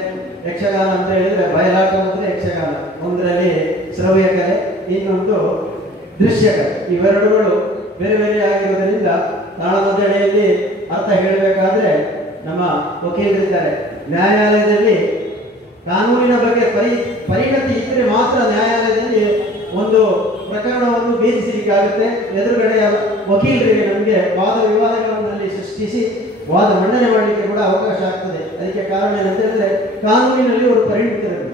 ಯಕ್ಷಗಾನ ಅಂತ ಹೇಳಿದರೆ ಬಯಲಾಟ ಅಂದರೆ ಯಕ್ಷಗಾನ, ಒಂದರಲ್ಲಿ ಶ್ರವ್ಯ ಕಲೆ, ಇನ್ನೊಂದು ದೃಶ್ಯ ಕಲೆ. ಇವೆರಡುಗಳು ಬೇರೆ ಬೇರೆ ಆಗಿರುವುದರಿಂದ ತಾಳಮದ್ದಳೆಯಲ್ಲಿ ಅರ್ಥ ಹೇಳಬೇಕಾದ್ರೆ ನಮ್ಮ ವಕೀಲರಿದ್ದಾರೆ. ನ್ಯಾಯಾಲಯದಲ್ಲಿ ಕಾನೂನಿನ ಬಗ್ಗೆ ಪರಿಣತಿ ಇದ್ದರೆ ಮಾತ್ರ ನ್ಯಾಯಾಲಯದಲ್ಲಿ ಒಂದು ಪ್ರಕರಣವನ್ನು ಭೇದಿಸಲಿಕ್ಕಾಗುತ್ತೆ. ಎದುರುಗಡೆಯ ವಕೀಲರಿಗೆ ನಮಗೆ ವಾದ ವಿವಾದಗಳಲ್ಲಿ ಸೃಷ್ಟಿಸಿ ವಾದ ಮಂಡನೆ ಮಾಡಲಿಕ್ಕೆ ಕೂಡ ಅವಕಾಶ ಆಗ್ತದೆ. ಅದಕ್ಕೆ ಕಾರಣ ಏನಂತ ಹೇಳಿದ್ರೆ ಕಾನೂನಿನಲ್ಲಿ ಅವರು ಪರಿಣಿತರರು.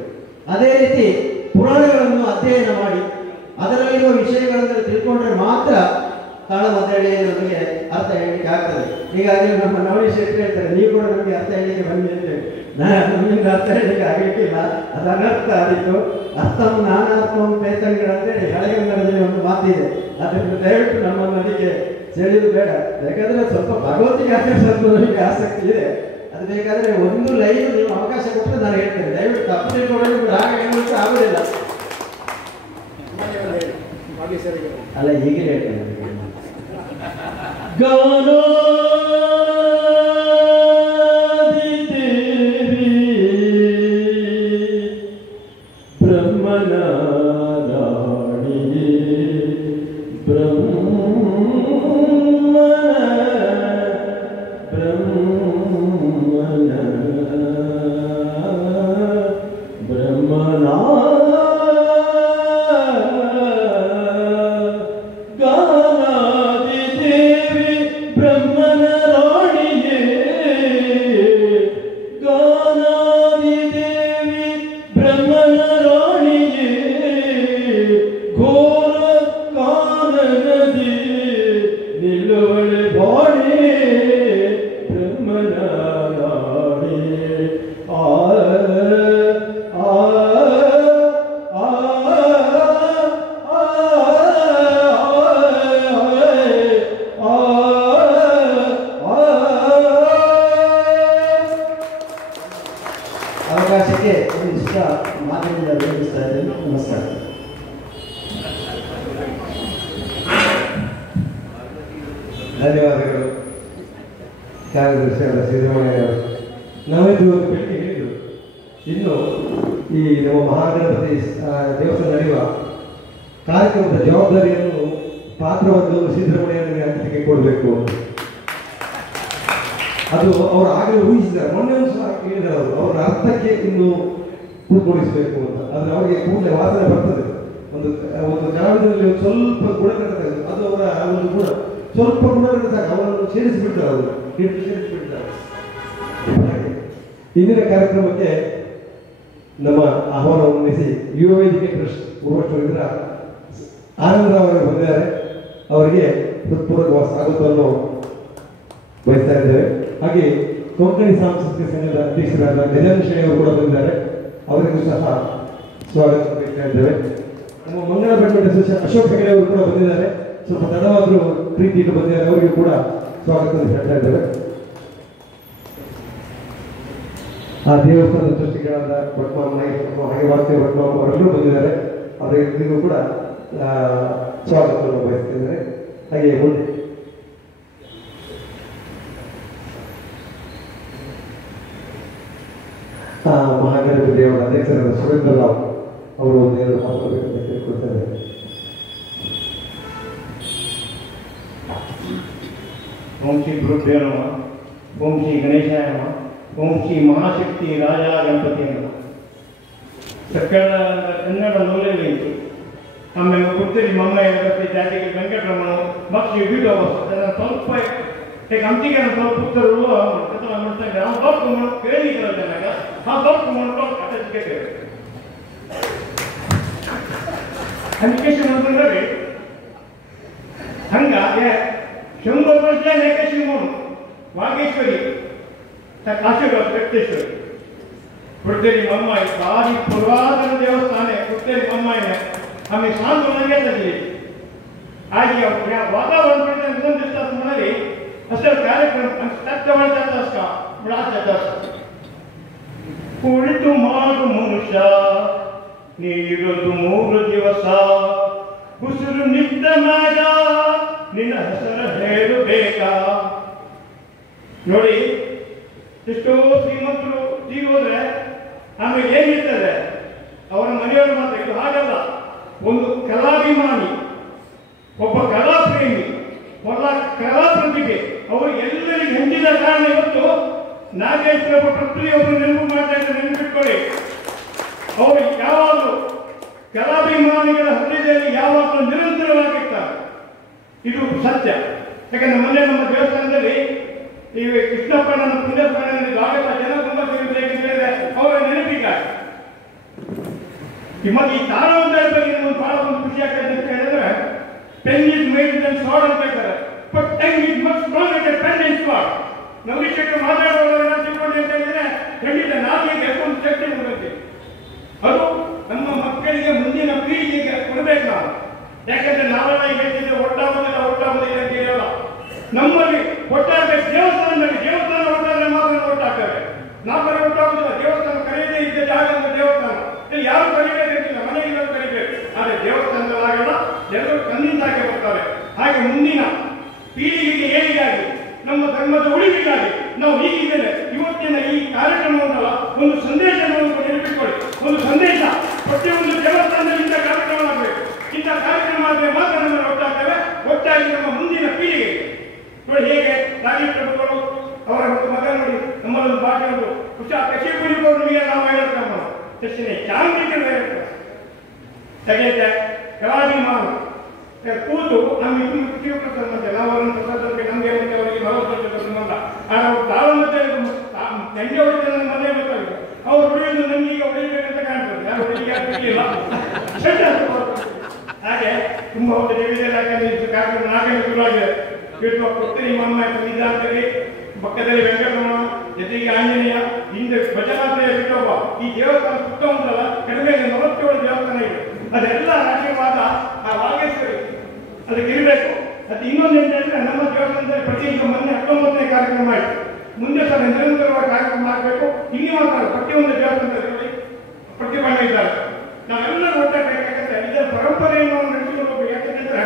ಅದೇ ರೀತಿ ಪುರಾಣಗಳನ್ನು ಅಧ್ಯಯನ ಮಾಡಿ ಅದರಲ್ಲಿರುವ ವಿಷಯಗಳನ್ನು ತಿಳ್ಕೊಂಡ್ರೆ ಮಾತ್ರ ತಾಳಮದ್ದಳೆಯ ನಮಗೆ ಅರ್ಥ ಹೇಳಲಿಕ್ಕೆ ಆಗ್ತದೆ. ಹೀಗಾಗಿ ನಮ್ಮ ನವೀನ್ ಶೆಟ್ಟಿ ಹೇಳ್ತಾರೆ, ನೀವು ಕೂಡ ನಮಗೆ ಅರ್ಥ ಹೇಳಲಿಕ್ಕೆ ಬನ್ನಿ ಅಂತೇಳಿ. ನಮ್ಮಿಂದ ಅರ್ಥ ಹೇಳಲಿಕ್ಕೆ ಆಗಲಿಕ್ಕಿಲ್ಲ, ಅದು ಅನರ್ಥ ಆದಿತ್ತು. ಅರ್ಥಂ ನಾನಾರ್ಥಂ ಪೇತಂಗಳ ಅಂತೇಳಿ ಹಳೆಗನ್ನಡದಲ್ಲಿ ಒಂದು ಮಾತಿದೆ. ಅದರಿಂದ ದಯವಿಟ್ಟು ನಮ್ಮನ್ನು ಅದಕ್ಕೆ ಸೆಳೆಯುವುದು ಬೇಡ. ಯಾಕಂದ್ರೆ ಸ್ವಲ್ಪ ಭಗವದ್ಗೀತೆ ಸ್ವಲ್ಪ ನನಗೆ ಆಸಕ್ತಿ ಇದೆ. ಅದು ಬೇಕಾದರೆ ಒಂದು ಲೈನ್ ನೀವು ಅವಕಾಶ ಕೊಟ್ಟರೆ ನಾನು ಹೇಳ್ತೇನೆ. ದಯವಿಟ್ಟು ತಪ್ಪು ತಿಳ್ಕೊಳ್ಳೋದು ಹಾಗೆ ಹೇಳಲಿಕ್ಕೆ ಆಗೋದಿಲ್ಲ. ಅಲ್ಲ, ಹೀಗೆ ಹೇಳ್ತೇನೆ. ಗಾನಾದಿದೇವಿ ಬ್ರಹ್ಮನ ರಾಣಿಯೇ, ಅವಕಾಶಕ್ಕೆ ಇಷ್ಟ ಮಾಧ್ಯಮದಿಂದ ವೇದಿಸ್ತಾ ಇದ್ದೇನೆ. ನಮಸ್ಕಾರ. ಧನ್ಯವಾದಗಳು ಕಾರ್ಯದರ್ಶಿಯಾದ ಸಿದ್ದರಾಮಯ್ಯವರು. ನಾವಿದು ಒಂದು ಬೆಳಿಗ್ಗೆ ಹೇಳಿದರು, ಇನ್ನು ಈ ನಮ್ಮ ಮಹಾಗಣಪತಿ ದೇವಸ್ಥಾನ ನಡೆಯುವ ಕಾರ್ಯಕ್ರಮದ ಜವಾಬ್ದಾರಿಯನ್ನು ಪಾತ್ರವನ್ನು ಸಿದ್ದರಾಮಯ್ಯನಿಗೆ ಅಂತಿಗೆ ಕೊಡಬೇಕು. ಅದು ಅವರು ಆಗಲೇ ಊಹಿಸಿದ್ದಾರೆ, ಮೊನ್ನೆ ಒಂದು ಸಹ ಹೇಳಿದ್ದಾರೆ. ಅವರ ಅರ್ಥಕ್ಕೆ ಇನ್ನು ಕೂತ್ಕೊಳಿಸಬೇಕು ಅಂತ. ಆದರೆ ಅವರಿಗೆ ಕೂಡಲೇ ವಾಸನೆ ಬರ್ತದೆ. ಒಂದು ಕಲಾವಿದರಲ್ಲಿ ಸ್ವಲ್ಪ ಗುಣಗತ, ಅದು ಅವರ ಒಂದು ಗುಣ, ಸ್ವಲ್ಪ ಗುಣಗತ ಸಾಕು, ಅವರನ್ನು ಸೇರಿಸಿಬಿಡ್ತಾರೆ. ಅವರು ಸೇರಿಸಿಬಿಡ್ತಾರೆ. ಇಂದಿನ ಕಾರ್ಯಕ್ರಮಕ್ಕೆ ನಮ್ಮ ಆಹ್ವಾನವನ್ನು ಉಳಿಸಿ ಯುವ ವೇದಿಕೆ ಟ್ರಸ್ಟ್ ಪೂರ್ವಷ್ಟರಿಂದ ಆನಂದರಾವ್ ಅವರು ಬಂದಿದ್ದಾರೆ. ಅವರಿಗೆ ಹೃತ್ಪೂರ್ವಕ ಸ್ವಾಗತವನ್ನು ಬಯಸ್ತಾ ಇದ್ದೇವೆ. ಹಾಗೆ ಕೊಂಕಣಿ ಸಾಂಸ್ಕೃತಿಕ ಸಂಘದ ಅಧ್ಯಕ್ಷರಾದ ಗಜಾನನ್ ಶ್ರೀ ಅವರು ಕೂಡ ಬಂದಿದ್ದಾರೆ. ಅವರಿಗೂ ಸಹ ಸ್ವಾಗತ ಬಯಸ್ತಾ ಇದ್ದೇವೆ. ನಮ್ಮ ಮಂಗಳ ಬ್ಯಾಡ್ಮಿಂಟನ್ ಅಶೋಕ್ ಹೆಗಡೆ ಅವರು ಕೂಡ ಬಂದಿದ್ದಾರೆ. ಸ್ವಲ್ಪ ತಡವಾದರೂ ಪ್ರೀತಿಯಿಂದ ಬಂದಿದ್ದಾರೆ. ಅವರಿಗೂ ಕೂಡ ಸ್ವಾಗತವನ್ನು ಹೇಳ್ತಾ ಇದ್ದೇವೆ. ಆ ದೇವಸ್ಥಾನದ ಸೃಷ್ಟಿಗಳಾದ ಭಟ್ಮಾಮ ಹಾಗೆ ವಾಸ್ತವ ಭಟ್ಮಾಮ ಅವರೆಲ್ಲರೂ ಬಂದಿದ್ದಾರೆ. ಅವರಿಗೂ ಕೂಡ ಸ್ವಾಗತವನ್ನು ಬಯಸ್ತಿದ್ದಾರೆ. ಹಾಗೆ ಮುಂದೆ ಮಹಾಗಣಪತಿ ದೇವರ ಅಧ್ಯಕ್ಷರಾದ ಸುರೇಂದ್ರ ರಾವ್ ಅವರು ಒಂದೆರಡು ಮಾತುಕತೆ ಕೇಳಿಕೊಳ್ತಾರೆ. ಓಂ ಶ್ರೀ ಗುರುಭ್ಯೋ ನಮಃ. ಓಂ ಶ್ರೀ ಗಣೇಶಾಯ ನಮಃ. ಓಂ ಶ್ರೀ ಮಹಾಶಕ್ತಿ ರಾಜ ಗಣಪತಿ ನಮಃ. ಕನ್ನಡ ನೂಲಲ್ಲಿ ಇತ್ತು. ಆಮೇಲೆ ಗುರುತರಿ ಮಮ್ಮಯ್ಯ ಗಣಪತಿ ಜಾತಿಗೆ ವೆಂಕಟರಮಣ ಭಕ್ತಿ ವಿಡಿಯೋ ಸ್ವಲ್ಪ ಅಂತಿಗೆ ಸ್ವಲ್ಪ ಪುಸ್ತರು ಮಾಡ್ತಾರೆ. ನಾವು ಬರ್ಕೊಂಡು ಕೇಳಿದ್ರಾಗ ಆ ಬರ್ಕೊಂಡು ಅಟೆಸ್ಗೆ ಅನಿಕೇಶನ್ ಅಂತಂದ್ರೆ ಹಂಗ 100 ವರ್ಷ ಏಕಶಿವನು ವಾಗೇಶ್ವರಿ ಕಾಶಿಗಾವ್ ವ್ಯಕ್ತೇಶ್ವರಿ ಕುಡ್ತೇರಿ ಮಮ್ಮಾಯಿ ಭಾರಿ ಪುರಾತನ ದೇವಸ್ಥಾನ ಕುಡ್ತೇರಿ ಮಮ್ಮಾಯಿನ ಆಮೇಲೆ ಶಾಂತವಾಗಿ ತಗಲಿ ಆಗಿ ವಾತಾವರಣ ಮಾಡಿ असल कार्यक्रम कुळितु माडु मनुष्य ನೀರೊಂದು 3 ದಿವಸ ಉಸಿರು ನಿಂತ ಮ್ಯಾಗ ನಿನ್ನ ಹೆಸರು ಹೇಳಬೇಕಾ? ನೋಡಿ, ಎಷ್ಟೋ ಶ್ರೀಮಂತರು ತೀರೋದ್ರೆ ಆಮೇಲೆ ಏನಿರ್ತದೆ ಅವರ ಮನೆಯವರು ಮಾತ್ರ. ಇದು ಹಾಗಲ್ಲ. ಒಂದು ಕಲಾಭಿಮಾನಿ, ಒಬ್ಬ ಕಲಾಪ್ರೇಮಿ, ಒಬ್ಬ ಕಲಾ ಪ್ರತಿಭೆ ಅವರು ಎಲ್ಲರಿಗೂ ಹೊಂದಿದ ಕಾರಣ ಇವತ್ತು ನಾಗೇಶ್ ಪ್ರಭು ಪ್ರತಿಯೊಬ್ಬರು ನೆನಪು ಮಾಡ್ತಾ ಇದ್ದಾರೆ. ನೆನಪಿಟ್ಕೊಳ್ಳಿ, ಅವರು ಯಾವಾಗಲೂ ಕಲಾಭಿಮಾನಿಗಳ ಹೃದಯದಲ್ಲಿ ಯಾವಾಗಲೂ ನಿರಂತರವಾಗಿರ್ತಾರೆ. ಇದು ಸತ್ಯ. ಯಾಕಂದ್ರೆ ಮೊನ್ನೆ ನಮ್ಮ ದೇವಸ್ಥಾನದಲ್ಲಿ ಈ ಕೃಷ್ಣಪ್ಪನ ಪುಣ್ಯಸ್ಮರಣೆಯಲ್ಲಿ ಆಗಲ್ಲ, ಜನ ತುಂಬಾ ಸೇರಿದ್ರೆ ಅವರ ನೆನಪಿಗಾಗಿ ಮತ್ತೆ ಈ ತಾರಾವಂತರ ಬಗ್ಗೆ ಒಂದು ಬಹಳ ಒಂದು ಖುಷಿ ಆಗ್ತದೆ ಅಂತ ಹೇಳಿದ್ರೆ, pen is made than sword ಅಂತ ಹೇಳ್ತಾರೆ, but tongue is much strong than pen and sword. ನಾವು ಇಷ್ಟಕ್ಕೆ ಮಾತಾಡುವಾಗ ತಿಳ್ಕೊಂಡೆ ಅಂತ ಹೇಳಿದ್ರೆ ಖಂಡಿತ ನಾಲಿಗೆ ಎಷ್ಟೊಂದು ಶಕ್ತಿ ಕೊಡುತ್ತೆ. ಅದು ನಮ್ಮ ಮಕ್ಕಳಿಗೆ ಮುಂದಿನ ಪೀಳಿಗೆಗೆ ಕೊಡಬೇಕು ನಾವು. ಯಾಕಂದ್ರೆ ನಾವೆಲ್ಲ ಈಗ ಹೇಳ್ತಿದ್ರೆ ಒಟ್ಟಾಗೋದಿಲ್ಲ ಅಂತ ಹೇಳಲ್ಲ. ನಮ್ಮಲ್ಲಿ ಒಟ್ಟಾಗಬೇಕು. ದೇವಸ್ಥಾನ ಒಟ್ಟಾದ್ರೆ ಮಾತ್ರ ಒಟ್ಟಾಗ್ತವೆ. ನಾವು ಬರೀ ಒಟ್ಟಾಗುದಿಲ್ಲ. ದೇವಸ್ಥಾನ ಕರೆಯದೇ ಇದ್ದ ಜಾಗ ಅಂತ ದೇವಸ್ಥಾನ ಇಲ್ಲಿ ಯಾರು ಕರಿಬೇಕಿಲ್ಲ, ಮನೆಯಿಂದ ಕರಿಬೇಕು. ಆದರೆ ದೇವಸ್ಥಾನದಲ್ಲಾಗಲ್ಲ, ಎಲ್ಲರೂ ಕಣ್ಣಿಂದಾಗೆ ಬರ್ತಾರೆ. ಹಾಗೆ ಮುಂದಿನ ಪೀಳಿಗೆಗೆ ಏನಿಗಾಗಿ, ನಮ್ಮ ಧರ್ಮದ ಉಳಿವಿಗಾಗಿ ನಾವು ಹೀಗಿದ್ದೇವೆ. ಇವತ್ತಿನ ಈ ಕಾರ್ಯಕ್ರಮವನ್ನಲ್ಲ, ಒಂದು ಸಂದೇಶವನ್ನು ನೆನಪಿಟ್ಕೊಳ್ಳಿ. ಒಂದು ಸಂದೇಶ ಪ್ರತಿಯೊಂದು ದೇವಸ್ಥಾನದಲ್ಲಿ ಇಂಥ ಕಾರ್ಯಕ್ರಮ ಆಗಬೇಕು. ಇಂಥ ಕಾರ್ಯಕ್ರಮ ಆದರೆ ಮಾತ್ರ ನಮ್ಮನ್ನು ಒಟ್ಟಾಗ್ತೇವೆ. ಒಟ್ಟಾಗಿ ನಮ್ಮ ಮುಂದಿನ ಪೀಳಿಗೆ ನೋಡಿ ಹೇಗೆ ನಾಗೇಶ್ ಪ್ರಭುಗಳು ಅವರ ಮಗ ನೋಡಿ ನಮ್ಮಲ್ಲೊಂದು ಭಾಷೆಗಳು ಕೃಷಿ ಕುರಿಪೌರ್ಣಿಮೆಗೆ ನಾವು ಹೇಳ್ತೇವೆ. ಕೃಷ್ಣನೇ ಚಾಂದ್ರಿಕೆ ತೆಗೆಯುತ್ತೆ ಕಲಾಭಿಮಾನ ಕೂತು ನಮ್ಮ ಇಬ್ಬರು ಕೃಷಿ ಮತ್ತೆ ನಾವು ಅವರನ್ನು ಪ್ರಸಾದಕ್ಕೆ ನಮಗೆ ಮತ್ತೆ ಅವರಿಗೆ 40 ವರ್ಷದ ಸಂಬಂಧ. ಆದರೆ ಅವರು ತಾಳ ಮತ್ತೆ ತಂದೆ ಹೊಡಿತ ನನ್ನ ಮನೆ ಗೊತ್ತಾಗಿದೆ. ಅವ್ರು ಹೊಡೆಯೋದು ನಮಗೀಗ ಹೊಡಿಬೇಕಂತ ಕಾಣ್ತದೆ. ಯಾರು ಹೊಡಿಲಿಲ್ಲ. ಹಾಗೆ ತುಂಬ ಹೊತ್ತು ದೇವಿಯಲ್ಲಿ ಕಾರ್ಯಕ್ರಮ ನಾಲ್ಕನೇ ಶುರುವಾಗಿದೆ. ಇವತ್ತು ಕೊತ್ತರಿ ಮಮ್ಮ ಸಂವಿಧಾನದಲ್ಲಿ ಪಕ್ಕದಲ್ಲಿ ವೆಂಕಟರಮಣ, ಜೊತೆಗೆ ಆಂಜನೇಯ, ಹಿಂದೆ ಭಜನಾತ್ರೆಯ ಬಿಟ್ಟೊಬ್ಬ. ಈ ದೇವಸ್ಥಾನ ಸುತ್ತ ಉಂಟಲ್ಲ, ಕಡಿಮೆ 47 ದೇವಸ್ಥಾನ ಇದೆ. ಅದೆಲ್ಲ ಆಶೀರ್ವಾದ ಆ ವಾಗೇಶ್ವರಿ ಅದಕ್ಕೆ ಇರಬೇಕು. ಅದು ಇನ್ನೊಂದು ಏನು ಹೇಳಿದ್ರೆ, ನಮ್ಮ ದೇವಸ್ಥಾನದಲ್ಲಿ ಪ್ರತಿ ಮೊನ್ನೆ 19ನೇ ಕಾರ್ಯಕ್ರಮ ಆಯಿತು. ಮುಂದೆ ಸಹ ನಿರಂತರವಾಗಿ ಕಾರ್ಯಕ್ರಮ ಆಗಬೇಕು. ಇಲ್ಲಿ ಮಾತ್ರ ಪ್ರತಿಯೊಂದು ದೇವಸ್ಥಾನದಲ್ಲಿ ಪ್ರತಿಭಟನೆ ಇದ್ದಾರೆ. ನಾವೆಲ್ಲರೂ ಒಟ್ಟಾಗಬೇಕಾಗತ್ತೆ. ಇದರ ಪರಂಪರೆಯನ್ನು ನಾವು ನಡೆಸಿಕೊಂಡು ಹೋಗ್ಬೇಕು. ಯಾಕಂದ್ರೆ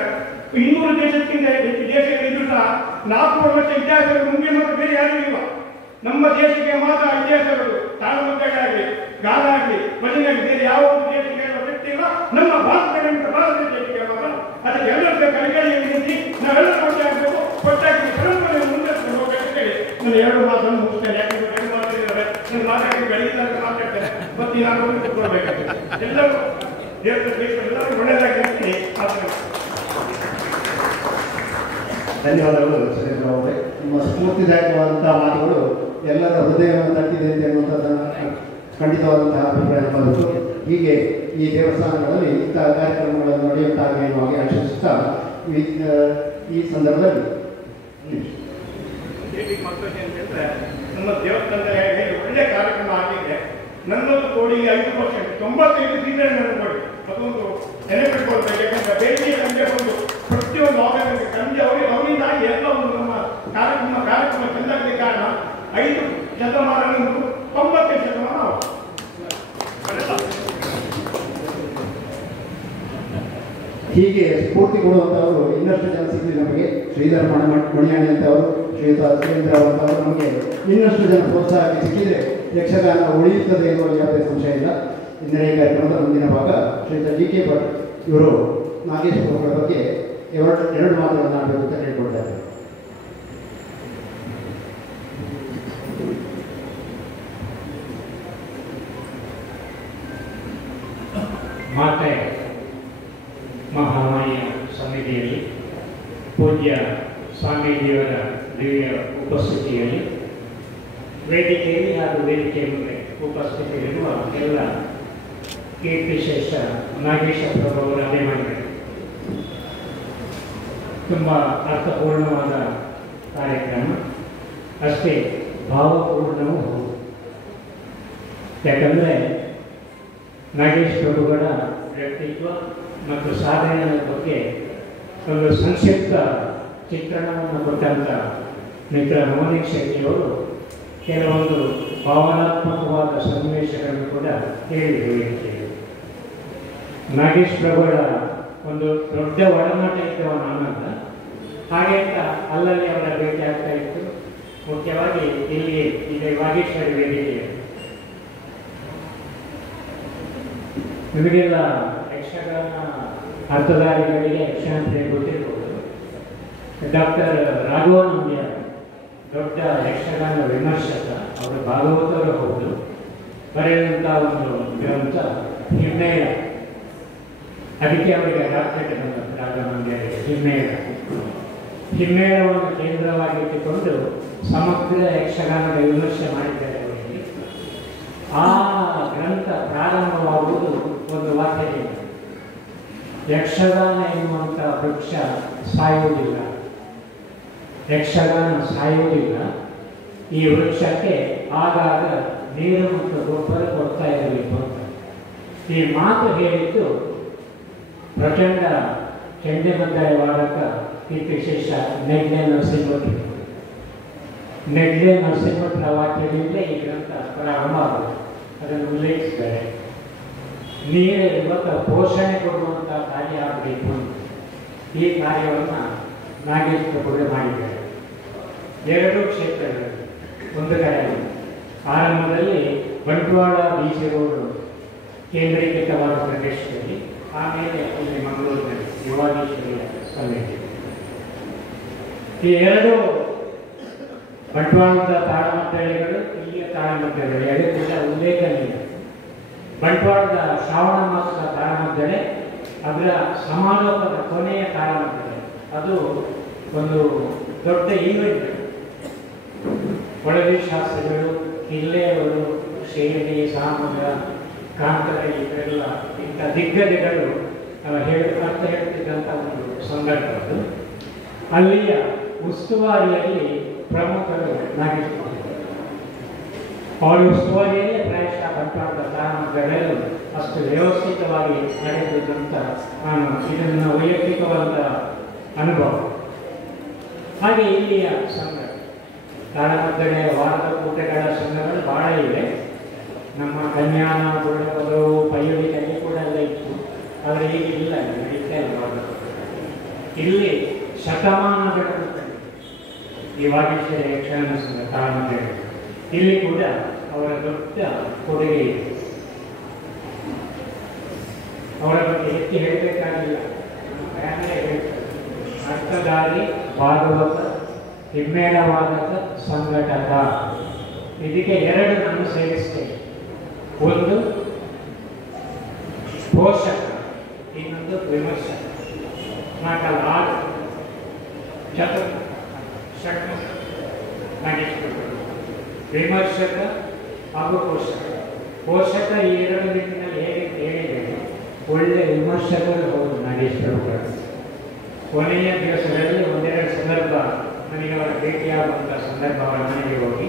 200 ದೇಶಕ್ಕಿಂತ ಹೆಚ್ಚು ದೇಶಗಳಿದ್ರು ಸಹ 400 ವರ್ಷ ಇತಿಹಾಸಗಳು ಮುಂದೆ ಮಾತ್ರ ಬೇರೆ ಯಾರೂ ಇಲ್ಲ. ನಮ್ಮ ದೇಶಕ್ಕೆ ಮಾತ್ರ ಇತಿಹಾಸಗಳು ತಾಳಮದ್ದಗಳಾಗಲಿ, ಗಾನ ಆಗಲಿ, ಭಜನೆ ಆಗಲಿ ಬೇರೆ ಯಾವ ಒಂದು ದೇಶಕ್ಕೆ ಶಕ್ತಿ ಇಲ್ಲ. ನಮ್ಮ ಭಾರತ ದೇಶಕ್ಕೆ ಮಾತ್ರ. ಅದಕ್ಕೆ ಎಲ್ಲರ ಕೈಗಳಿಗೆ ನಿಂತು ನಾವೆಲ್ಲ ಒಟ್ಟಾಗಬೇಕು. ಒಟ್ಟಾಗಿ ಪರಂಪರೆಯನ್ನು ಮುಂದೆ ಹೋಗಬೇಕು ಹೇಳಿ ನಾನು 2 ಮಾತನ್ನು ಮುಗಿಸ್ತೇನೆ. ಯಾಕಂದ್ರೆ 2 ಮಾತಾಡಿದ್ದಾರೆ, ನನ್ನ ಮಾತಾಡಿ ಬೆಳಗಿದಾಗ ಮಾತಾಡ್ತೇನೆ. ಮತ್ತೆ ನಾನು ಕೊಡಬೇಕು. ಎಲ್ಲರೂ ಎಲ್ಲರೂ ಒಳ್ಳೆಯದಾಗಿ ಧನ್ಯವಾದಗಳು ಸುರೇಂದ್ರ ಅವರೇ. ನಿಮ್ಮ ಸ್ಫೂರ್ತಿದಾಯಕವಾದಂತಹ ಮಾತುಗಳು ಎಲ್ಲರ ಹೃದಯವನ್ನು ತಟ್ಟಿದೆ ಅಂತ ಎನ್ನುವಂಥದ್ದನ್ನು ಖಂಡಿತವಾದಂತಹ ಅಭಿಪ್ರಾಯ ಬಂತು. ಹೀಗೆ ಈ ದೇವಸ್ಥಾನಗಳಲ್ಲಿ ಇಂತಹ ಕಾರ್ಯಕ್ರಮಗಳನ್ನು ನಡೆಯುತ್ತಾಗಿ ಎನ್ನುವಾಗಿ ಆಶಿಸುತ್ತಾ ಈ ಸಂದರ್ಭದಲ್ಲಿ ನಮ್ಮ ದೇವಸ್ಥಾನದಲ್ಲಿ ಒಳ್ಳೆ ಕಾರ್ಯಕ್ರಮ ಆಗಿದೆ. ನನ್ನೊಂದು ಕೋಡಿಗೆ 5%, 95 ಸೀಟನ್ನು ನೆನಪುಕೊಳ್ಳಿ. ಅದೊಂದು ನೆನಪಿಟ್ಕೊಳ್ಬೇಕು. ಯಾಕಂದ್ರೆ ಬೇರೆ ಸಂಜೆ ಬಂದು ಪ್ರತಿಯೊಂದು ಆಗೋದಕ್ಕೆ ಸಂಜೆ ಅವರಿಂದಾಗಿ ಎಲ್ಲ ಒಂದು ನಮ್ಮ ಕಾರ್ಯಕ್ರಮ ಚೆಂದಾಗಲಿಕ್ಕೆ ಕಾರಣ 5 ಶತಮಾನ 90 ಶತಮಾನ ಹೀಗೆ ಸ್ಫೂರ್ತಿ ಕೊಡುವಂಥವರು ಇನ್ನಷ್ಟು ಜನ ಸಿಗಲಿ ನಮಗೆ. ಶ್ರೀಧರ್ ಮಣಿಯಾಣಿ ಅಂತವರು, ಶ್ರೀಯುತ ಸುರೇಂದ್ರ ಅಂತವರು ನಮಗೆ ಇನ್ನಷ್ಟು ಜನ ಪ್ರೋತ್ಸಾಹಕ್ಕೆ ಸಿಕ್ಕಿದರೆ ಯಕ್ಷಗಾನ ಉಳಿಯುತ್ತದೆ ಎನ್ನುವ ಯಾವುದೇ ಸಂಶಯ ಇಲ್ಲ. ಇಂದಿನ ಈ ಕಾರ್ಯಕ್ರಮದ ಮುಂದಿನ ಭಾಗ ಶ್ರೀಯುತ DK ಭಟ್ ಇವರು ನಾಗೇಶ್ ಪ್ರಭುಗಳ ಬಗ್ಗೆ 2 ಮಾತುಗಳನ್ನು ಆಡಬೇಕು ಅಂತ ಹೇಳ್ಕೊಳ್ತಾರೆ. ಮಾತೆ ಮಹಾಮಾಯ ಸನ್ನಿಧಿಯಲ್ಲಿ ಪೂಜ್ಯ ಸ್ವಾಮೀಜಿಯವರ ದಿವ್ಯ ಉಪಸ್ಥಿತಿಯಲ್ಲಿ ವೇದಿಕೆಯಲ್ಲಿ ಹಾಗೂ ವೇದಿಕೆಯ ಮುಂದೆ ಉಪಸ್ಥಿತಿಯಲ್ಲಿರುವ ಎಲ್ಲ ಕೀರ್ತಿಶೇಷ ನಾಗೇಶ ಪ್ರಭುವರ ಅಭಿಮಾನಿಗಳು, ತುಂಬ ಅರ್ಥಪೂರ್ಣವಾದ ಕಾರ್ಯಕ್ರಮ, ಅಷ್ಟೇ ಭಾವಪೂರ್ಣವೂ ಹೌದು. ಯಾಕಂದರೆ ನಾಗೇಶ್ ಪ್ರಭುಗಳ ವ್ಯಕ್ತಿತ್ವ ಮತ್ತು ಸಾಧನೆಯ ಬಗ್ಗೆ ಒಂದು ಸಂಕ್ಷಿಪ್ತ ಚಿತ್ರಣವನ್ನು ಕೊಟ್ಟಂಥ ಮಿತ್ರ ನವನೀತ್ ಶೆಟ್ಟಿಯವರು ಕೆಲವೊಂದು ಭಾವನಾತ್ಮಕವಾದ ಸನ್ನಿವೇಶಗಳನ್ನು ಕೂಡ ಹೇಳಿದರು. ನಾಗೇಶ್ ಪ್ರಭುಗಳ ಒಂದು ದೊಡ್ಡ ಒಡನಾಟ ಇದ್ದವ ನನ್ನಲ್ಲ. ಹಾಗೆ ಅಂತ ಅಲ್ಲಲ್ಲಿ ಅವರ ಭೇಟಿ ಆಗ್ತಾ ಇತ್ತು. ಮುಖ್ಯವಾಗಿ ಇಲ್ಲಿ ಈಗ ವಾಗೀಶ್ವರಿ ವೇದಿಕೆ ನಿಮಗೆಲ್ಲ ಯಕ್ಷಗಾನ ಅರ್ಥಧಾರಿಗಳಿಗೆ ಯಕ್ಷಗಾನ ಗೊತ್ತಿರ್ಬೋದು. ಡಾಕ್ಟರ್ ರಾಘವಾನಂದ್ಯ ದೊಡ್ಡ ಯಕ್ಷಗಾನ ವಿಮರ್ಶಕ, ಅವರು ಭಾಗವತರು ಹೌದು. ಬರೆದಂಥ ಒಂದು ಗ್ರಂಥ ಹಿಮ್ಮೇಳ, ಅದಕ್ಕೆ ಅವರಿಗೆ ಡಾಕ್ಟರೇಟ್ ಬಂದದ್ದು ರಾಘವಾನಂದ್ಯರಿಗೆ. ಹಿಮ್ಮೇಳವನ್ನು ಕೇಂದ್ರವಾಗಿಟ್ಟುಕೊಂಡು ಸಮಗ್ರ ಯಕ್ಷಗಾನದ ವಿಮರ್ಶೆ ಮಾಡಿದ್ದಾರೆ ಅವರಿಗೆ. ಆ ಗ್ರಂಥ ಪ್ರಾರಂಭವಾಗುವುದು ಒಂದು ವಾಕ್ಯದಿಂದ: ಯಕ್ಷಗಾನ ಎನ್ನುವಂಥ ವೃಕ್ಷ ಸಾಯುವುದಿಲ್ಲ, ಯಕ್ಷಗಾನ ಸಾಯುವುದಿಲ್ಲ, ಈ ವೃಕ್ಷಕ್ಕೆ ಆಗಾಗ ನೀರು ಮತ್ತು ಗೊಬ್ಬರ ಕೊಡ್ತಾ ಇರಬೇಕು ಅಂತ. ಈ ಮಾತು ಹೇಳಿದ್ದು ಪ್ರಚಂಡ ಚಂಡಮದ್ದಳೆ ವಾದಕ ಕೀರ್ತಿಶೇಷ ನೆಡ್ಲೆ ನರಸಿಂಹಭಟ್ರು. ನೆಡ್ಲೆ ನರಸಿಂಹಭಟ್ರ ವಾಕ್ಯದಿಂದ ಈ ಗ್ರಂಥ ಪ್ರಾರಂಭ ಆಗುತ್ತೆ. ಅದನ್ನು ಉಲ್ಲೇಖಿಸಿದ್ದಾರೆ. ನೀರು ಇವತ್ತು ಪೋಷಣೆ ಕೊಡುವಂಥ ಕಾರ್ಯ ಆಗಬೇಕು ಅಂತ ಈ ಕಾರ್ಯವನ್ನು ನಾಗೇಶ್ ಪ್ರಭುಗಳು ಮಾಡಿದ್ದಾರೆ. ಎರಡೂ ಕ್ಷೇತ್ರಗಳಲ್ಲಿ, ಒಂದು ಕಡೆ ಆರಂಭದಲ್ಲಿ ಬಂಟ್ವಾಳ ಬೀಚ್ ರೋಡ್ ಕೇಂದ್ರೀಕೃತವಾದ ಪ್ರದೇಶದಲ್ಲಿ, ಆಮೇಲೆ ಇಲ್ಲಿ ಮಂಗಳೂರಿನಲ್ಲಿ ಯುವಾಗೀಶ್ವರಿಯ ಸಮಿತಿ. ಈ ಎರಡು ಬಂಟ್ವಾಳದ ತಾಳಮದ್ದಳೆಗಳು, ಇಲ್ಲಿಯ ತಾಳಮದ್ದಳೆಗಳು ಎರಡು ಕೂಡ ಉಲ್ಲೇಖನೀಯ. ಬಂಟ್ವಾಳದ ಶ್ರಾವಣ ಮಾಸದ ತಾಳಮದ್ದಳೆ, ಅದರ ಸಮಾರೋಪದ ಕೊನೆಯ ತಾಳಮದ್ದಳೆ, ಅದು ಒಂದು ದೊಡ್ಡ ಈವೆಂಟ್. ಒಳಗೆ ಶಾಸ್ತ್ರಿಗಳು, ಕಿಲ್ಲೆಯವರು, ಶೇಣಿ, ಸಾಮಗ, ಕಾಂತರ, ಇವರೆಲ್ಲ ಇಂಥ ದಿಗ್ಗಜಗಳು ಅರ್ಥ ಹೇಳ್ತಿದ್ದಂಥ ಒಂದು ಸಂದರ್ಭ ಅದು. ಅಲ್ಲಿಯ ಉಸ್ತುವಾರಿಯಲ್ಲಿ ಪ್ರಮುಖರು ನಾಗೇಶ್. ಅವರ ಉಸ್ತುವಾರಿಯಲ್ಲೇ ಪ್ರಾಯಶಃ ಬಂಟ್ವಾಳದ ತಾಳಮದ್ದಳೆಗಳು ಅಷ್ಟು ವ್ಯವಸ್ಥಿತವಾಗಿ ನಡೆದಿದ್ದಂಥ ನಾನು ಇದನ್ನು ವೈಯಕ್ತಿಕವಾದ ಅನುಭವ. ಹಾಗೆ ಇಲ್ಲಿಯ ಸಂಘ ತಾಳಮದ್ದಳೆ ವಾರದ ಕೂಟಗಳ ಸಂಘಗಳು ಬಹಳ ಇವೆ. ನಮ್ಮ ಕನ್ಯಾನ, ಗುಳಗಲು, ಪೈಯುಳಿಕಲ್ಲಿ ಕೂಡ ಎಲ್ಲ ಇತ್ತು. ಆದರೆ ಈಗ ಇಲ್ಲ, ನಡೀತಾ ಇಲ್ಲ. ಇಲ್ಲಿ ಶತಮಾನಗಳ ಈ ವಾಗೀಶ್ವರಿ ಯಕ್ಷಗಾನ ಸಂಘ ತಾಳಮದ್ದಳೆ, ಇಲ್ಲಿ ಕೂಡ ಅವರ ದೊಡ್ಡ ಕೊಡುಗೆ ಇದೆ. ಅವರ ಬಗ್ಗೆ ಎತ್ತಿ ಹೇಳಬೇಕಾಗಿಲ್ಲ, ಹೇಳ್ತಾರೆ. ಅರ್ಥಧಾರಿ, ಭಾಗವತ, ಹಿಮ್ಮೇಳವಾದಕ, ಸಂಘಟಕ, ಇದಕ್ಕೆ ಎರಡು ನಾನು ಸೇರಿಸ್ತೇನೆ. ಒಂದು ಪೋಷಕ, ಇನ್ನೊಂದು ವಿಮರ್ಶಕ. ನಾಲ್ಕಲ್ಲ, ಆರು, ಚತುರ್, ಷಟ್, ವಿಮರ್ಶಕ ಹಾಗೂ ಪೋಷಕ. ಪೋಷಕ ಈ ಎರಡು ನಿಟ್ಟಿನಲ್ಲಿ ಹೇಗೆ ಹೇಳಿದ್ದೇನೆ, ಒಳ್ಳೆ ವಿಮರ್ಶಕರು ಹೌದು ನಾಗೇಶ್ ಪ್ರಭುಗಳು. ಕೊನೆಯ ದಿವಸಗಳಲ್ಲಿ ಒಂದೆರಡು ಸಂದರ್ಭ ನನಗೆ ಅವರ ಭೇಟಿಯಾಗುವಂಥ ಸಂದರ್ಭ ಅವರ ಮನೆಗೆ ಹೋಗಿ,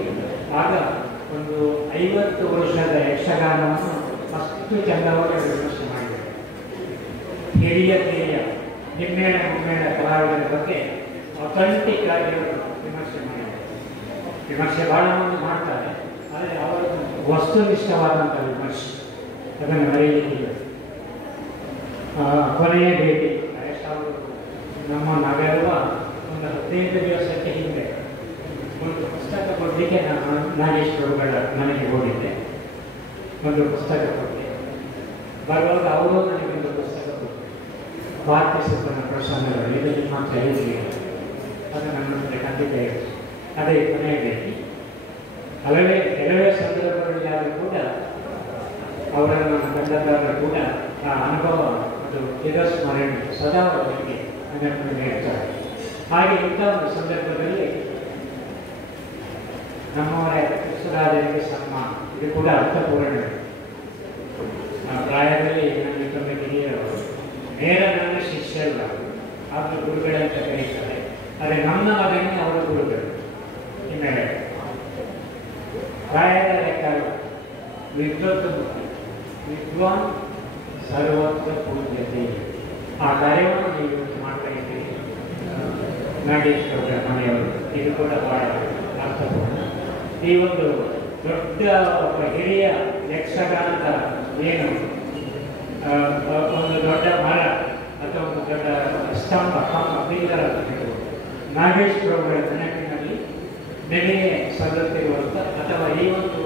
ಆಗ ಒಂದು 50 ವರ್ಷದ ಯಕ್ಷಗಾನವನ್ನು ಅಷ್ಟು ಚಂದವಾಗಿ ವಿಮರ್ಶೆ ಮಾಡಿದ್ದಾರೆ. ಹಿರಿಯ ಹಿಮ್ಮೇಳ ಮುಮ್ಮೇಳ ಕಲಾವಿದರ ಬಗ್ಗೆ ಅಥೆಂಟಿಕ್ ಆಗಿ ಅವರು ವಿಮರ್ಶೆ ಮಾಡಿದ್ದಾರೆ. ವಿಮರ್ಶೆ ಬಹಳ ಮಂದಿ ಮಾಡ್ತಾರೆ, ಆದರೆ ಅವರ ವಸ್ತುನಿಷ್ಠವಾದಂಥ ವಿಮರ್ಶೆ ಅದನ್ನು ಮರೆಯಲಿಕ್ಕಿಲ್ಲ. ಕೊನೆಯ ಭೇಟಿ ನಮ್ಮ ನಗರದ ಒಂದು 15 ದಿವಸಕ್ಕೆ ಹಿಂದೆ ಒಂದು ಪುಸ್ತಕ ಕೊಡಲಿಕ್ಕೆ ನಾನು ನಾಗೇಶ್ ಪ್ರಭುಗಳ ಮನೆಗೆ ಹೋಗಿದ್ದೆ. ಒಂದು ಪುಸ್ತಕ ಕೊಟ್ಟೆ. ಬರುವಾಗ ಅವರು ನನಗೊಂದು ಪುಸ್ತಕ ಕೊಟ್ಟರು. ಭಾರತೀಯ ಪ್ರಸಂಗಗಳು, ಇದರಲ್ಲಿ ಮಾತ್ರ ಹೇಳಿಲ್ಲ, ಅದು ನನ್ನ ಹತ್ರ ಖಂಡಿತ ಇದೆ. ಅದೇ ಕೊನೆಯ ಭೇಟಿ. ಕೆಲವೇ ಸಂದರ್ಭಗಳಲ್ಲಾದರೂ ಕೂಡ ಅವರನ್ನು ಕಂಡದ್ದಾದರೂ ಕೂಡ ಆ ಅನುಭವ ಅದು ಚಿರಸ್ಮರಣೆ, ಸದಾ ಅವರಿಗೆ ಅದನ್ನು ನೀಡ್ತಾರೆ. ಹಾಗೆ ಇಂಥ ಒಂದು ಸಂದರ್ಭದಲ್ಲಿ ನಮ್ಮವರ ಕೃಷ್ಣರಾಜರಿಗೆ ಸನ್ಮಾನ, ಇದು ಕೂಡ ಅರ್ಥಪೂರ್ಣ. ಪ್ರಾಯದಲ್ಲಿ ನನಗೆ ಕಮ್ಮಿ ಹಿರಿಯರವರು, ನೇರ ನನ್ನ ಶಿಷ್ಯರಲ್ಲ, ಆದರೂ ಗುರುಗಳಂತ ಕರೀತಾರೆ. ಆದರೆ ನನ್ನ ಮಗನಿಗೆ ಅವರ ಗುರುಗಳು. ಹಿಮ್ಮೇಳ ಪ್ರಾಯದ ಲೆಕ್ಕ ವಿದ್ವಾನ್ ಸರ್ವತ್ರ ಪೂಜ್ಯತೆ. ಆ ಕಾರ್ಯವನ್ನು ನೀವು ಮಾಡ್ತಾ ಇದ್ದೀರಿ ನಾಗೇಶ್ ಪ್ರಭುಗಳ ಮನೆಯವರು. ಇದು ಕೂಡ ಬಹಳ ಅರ್ಥಪೂರ್ಣ. ಈ ಒಂದು ದೊಡ್ಡ ಹಿರಿಯ ಯಕ್ಷಗಾನದ ಏನು ಒಂದು ದೊಡ್ಡ ಮರ ಅಥವಾ ಒಂದು ದೊಡ್ಡ ಸ್ತಂಭ ಪಿಲ್ಲರ್ ಅಂತ ಹೇಳ್ಬೋದು. ನಾಗೇಶ್ ಪ್ರಭುಗಳ ನೆನಪಿನಲ್ಲಿ ಬೆಲೆಗೆ ಸಲ್ಲುತ್ತಿರುವಂಥ ಅಥವಾ ಈ ಒಂದು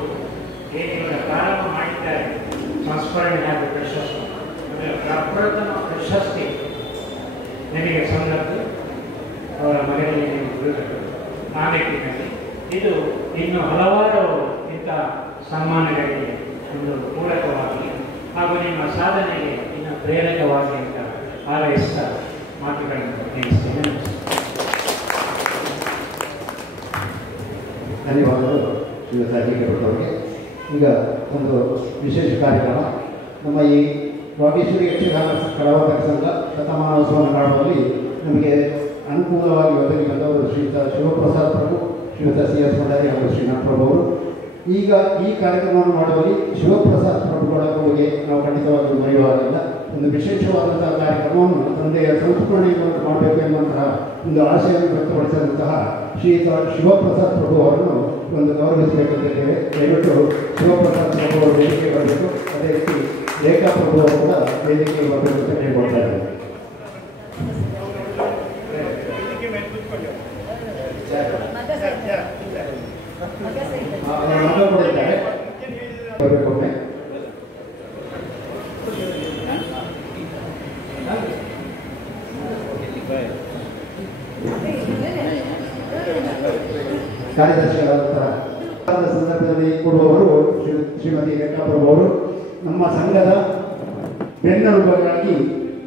ಏನಿವರ ಪ್ರಾರಂಭ ಮಾಡಿದ್ದಾರೆ ಸಂಸ್ಮರಣೆ ಹಾಗೂ ಪ್ರಶಸ್ತಿ, ಅಂದರೆ ಪ್ರಪ್ರಥಮ ಪ್ರಶಸ್ತಿ ನನಗೆ ಸಂದದ್ದು ಅವರ ಮನೆಯಲ್ಲಿ ಆ ನಿಟ್ಟಿನಲ್ಲಿ ಇದು ಇನ್ನು ಹಲವಾರು ಇಂಥ ಸನ್ಮಾನಗಳಿಗೆ ಒಂದು ಪೂರಕವಾಗಿ ಹಾಗೂ ನಿಮ್ಮ ಸಾಧನೆಗೆ ಇನ್ನು ಪ್ರೇರಕವಾಗಿ ಅಂತ ಹಾರೈಸಿದ ಮಾತುಗಳನ್ನು ನಿಲ್ಲಿಸ್ತೇನೆ. ಧನ್ಯವಾದಗಳು ಶ್ರೀಯುತ ಡಿ.ಕೆ. ಈಗ ಒಂದು ವಿಶೇಷ ಕಾರ್ಯಕ್ರಮ ನಮ್ಮ ಈ ವಾಗೀಶ್ವರಿ ಯಕ್ಷಗಾನ ಕಲಾವಾದಕ ಸಂಘ ಶತಮಾನೋತ್ಸವವನ್ನು ಮಾಡುವಲ್ಲಿ ನಮಗೆ ಅನುಕೂಲವಾಗಿ ಒದಗಿ ಬಂದವರು ಶ್ರೀಯುತ ಶಿವಪ್ರಸಾದ್ ಪ್ರಭು, ಶ್ರೀಯುತ ಸಿ.ಎಸ್. ಭಂಡಾರಿ ಹಾಗೂ ಶ್ರೀನಾಥ್ ಪ್ರಭು ಅವರು. ಈಗ ಈ ಕಾರ್ಯಕ್ರಮವನ್ನು ಮಾಡುವಲ್ಲಿ ಶಿವಪ್ರಸಾದ್ ಪ್ರಭುಗಳ ಕೊಡುಗೆ ನಾವು ಖಂಡಿತವಾಗಿಯೂ ಮರೆಯುವಾಗಿಲ್ಲ. ಒಂದು ವಿಶೇಷವಾದಂತಹ ಕಾರ್ಯಕ್ರಮವನ್ನು ತಂದೆಯ ಸಂಸ್ಮರಣೆಯನ್ನು ಮಾಡಬೇಕು ಎನ್ನುವಂತಹ ಒಂದು ಆಶೆಯನ್ನು ವ್ಯಕ್ತಪಡಿಸಿದಂತಹ ಶ್ರೀಯುತ ಶಿವಪ್ರಸಾದ್ ಪ್ರಭು ಅವರನ್ನು ಒಂದು ಗೌರವಿಸಬೇಕಂತಿದ್ದೇವೆ. ದಯವಿಟ್ಟು ಶಿವಪ್ರಸಾದ್ ಪ್ರಭು ಅವರು ವೇದಿಕೆಗೆ ಬರಬೇಕು. ಅದೇ ರೀತಿ ರೇಖಾ ಪ್ರಭು ಅವರು ಕೂಡ ವೇದಿಕೆಗೆ ಬರಬೇಕು ಅಂತ ಹೇಳ್ಕೊಳ್ತಾ ಇದ್ದಾರೆ. ಬರಬೇಕೊಮ್ಮೆ ಕಾರ್ಯದರ್ಶಿಗಳಾದಂತಹ ಸಂದರ್ಭದಲ್ಲಿ ಕೊಡುವವರು ಶ್ರೀಮತಿ ರೇಖಾ ಪ್ರಭು ಅವರು. ನಮ್ಮ ಸಂಘದ ಬೆನ್ನೆಲುಬಾಗಿ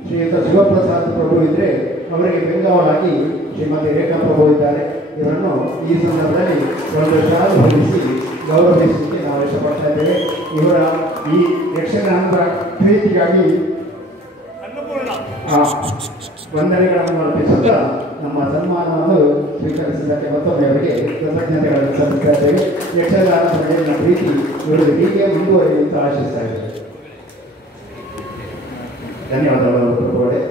ಶ್ರೀಯುತ ಶಿವಪ್ರಸಾದ್ ಪ್ರಭು ಇದ್ದರೆ ಅವರಿಗೆ ಬೆಂಗಾವಲಾಗಿ ಶ್ರೀಮತಿ ರೇಖಾ ಪ್ರಭು ಇದ್ದಾರೆ. ಇವರನ್ನು ಈ ಸಂದರ್ಭದಲ್ಲಿ ಒಂದು ಶಾಲು ಹೊಂದಿಸಿ ಗೌರವಿಸಲಿಕ್ಕೆ ನಾವು ಇಷ್ಟಪಡ್ತಾ ಇದ್ದೇವೆ. ಇವರ ಈ ಯಕ್ಷಗಾನದ ಪ್ರೀತಿಗಾಗಿ ವಂದನೆಗಳನ್ನು ಅರ್ಪಿಸುತ್ತಾ ನಮ್ಮ ಸನ್ಮಾನವನ್ನು ಸ್ವೀಕರಿಸಿದ್ದಕ್ಕೆ ಮತ್ತೊಮ್ಮೆ ಅವರಿಗೆ ಕೃತಜ್ಞತೆಗಳನ್ನು ಸಲ್ಲಿಸ್ತಾ ಇದ್ದೇವೆ. ಯಕ್ಷಗಾನದ ಮೇಲಿನ ಪ್ರೀತಿ ಇವರು ಹೀಗೆ ಮುಂದುವರಿಯುವಂತ ಆಶಿಸ್ತಾ ಇದ್ದೇವೆ. ಧನ್ಯವಾದಗಳು ಪ್ರಭುಗಳೇ.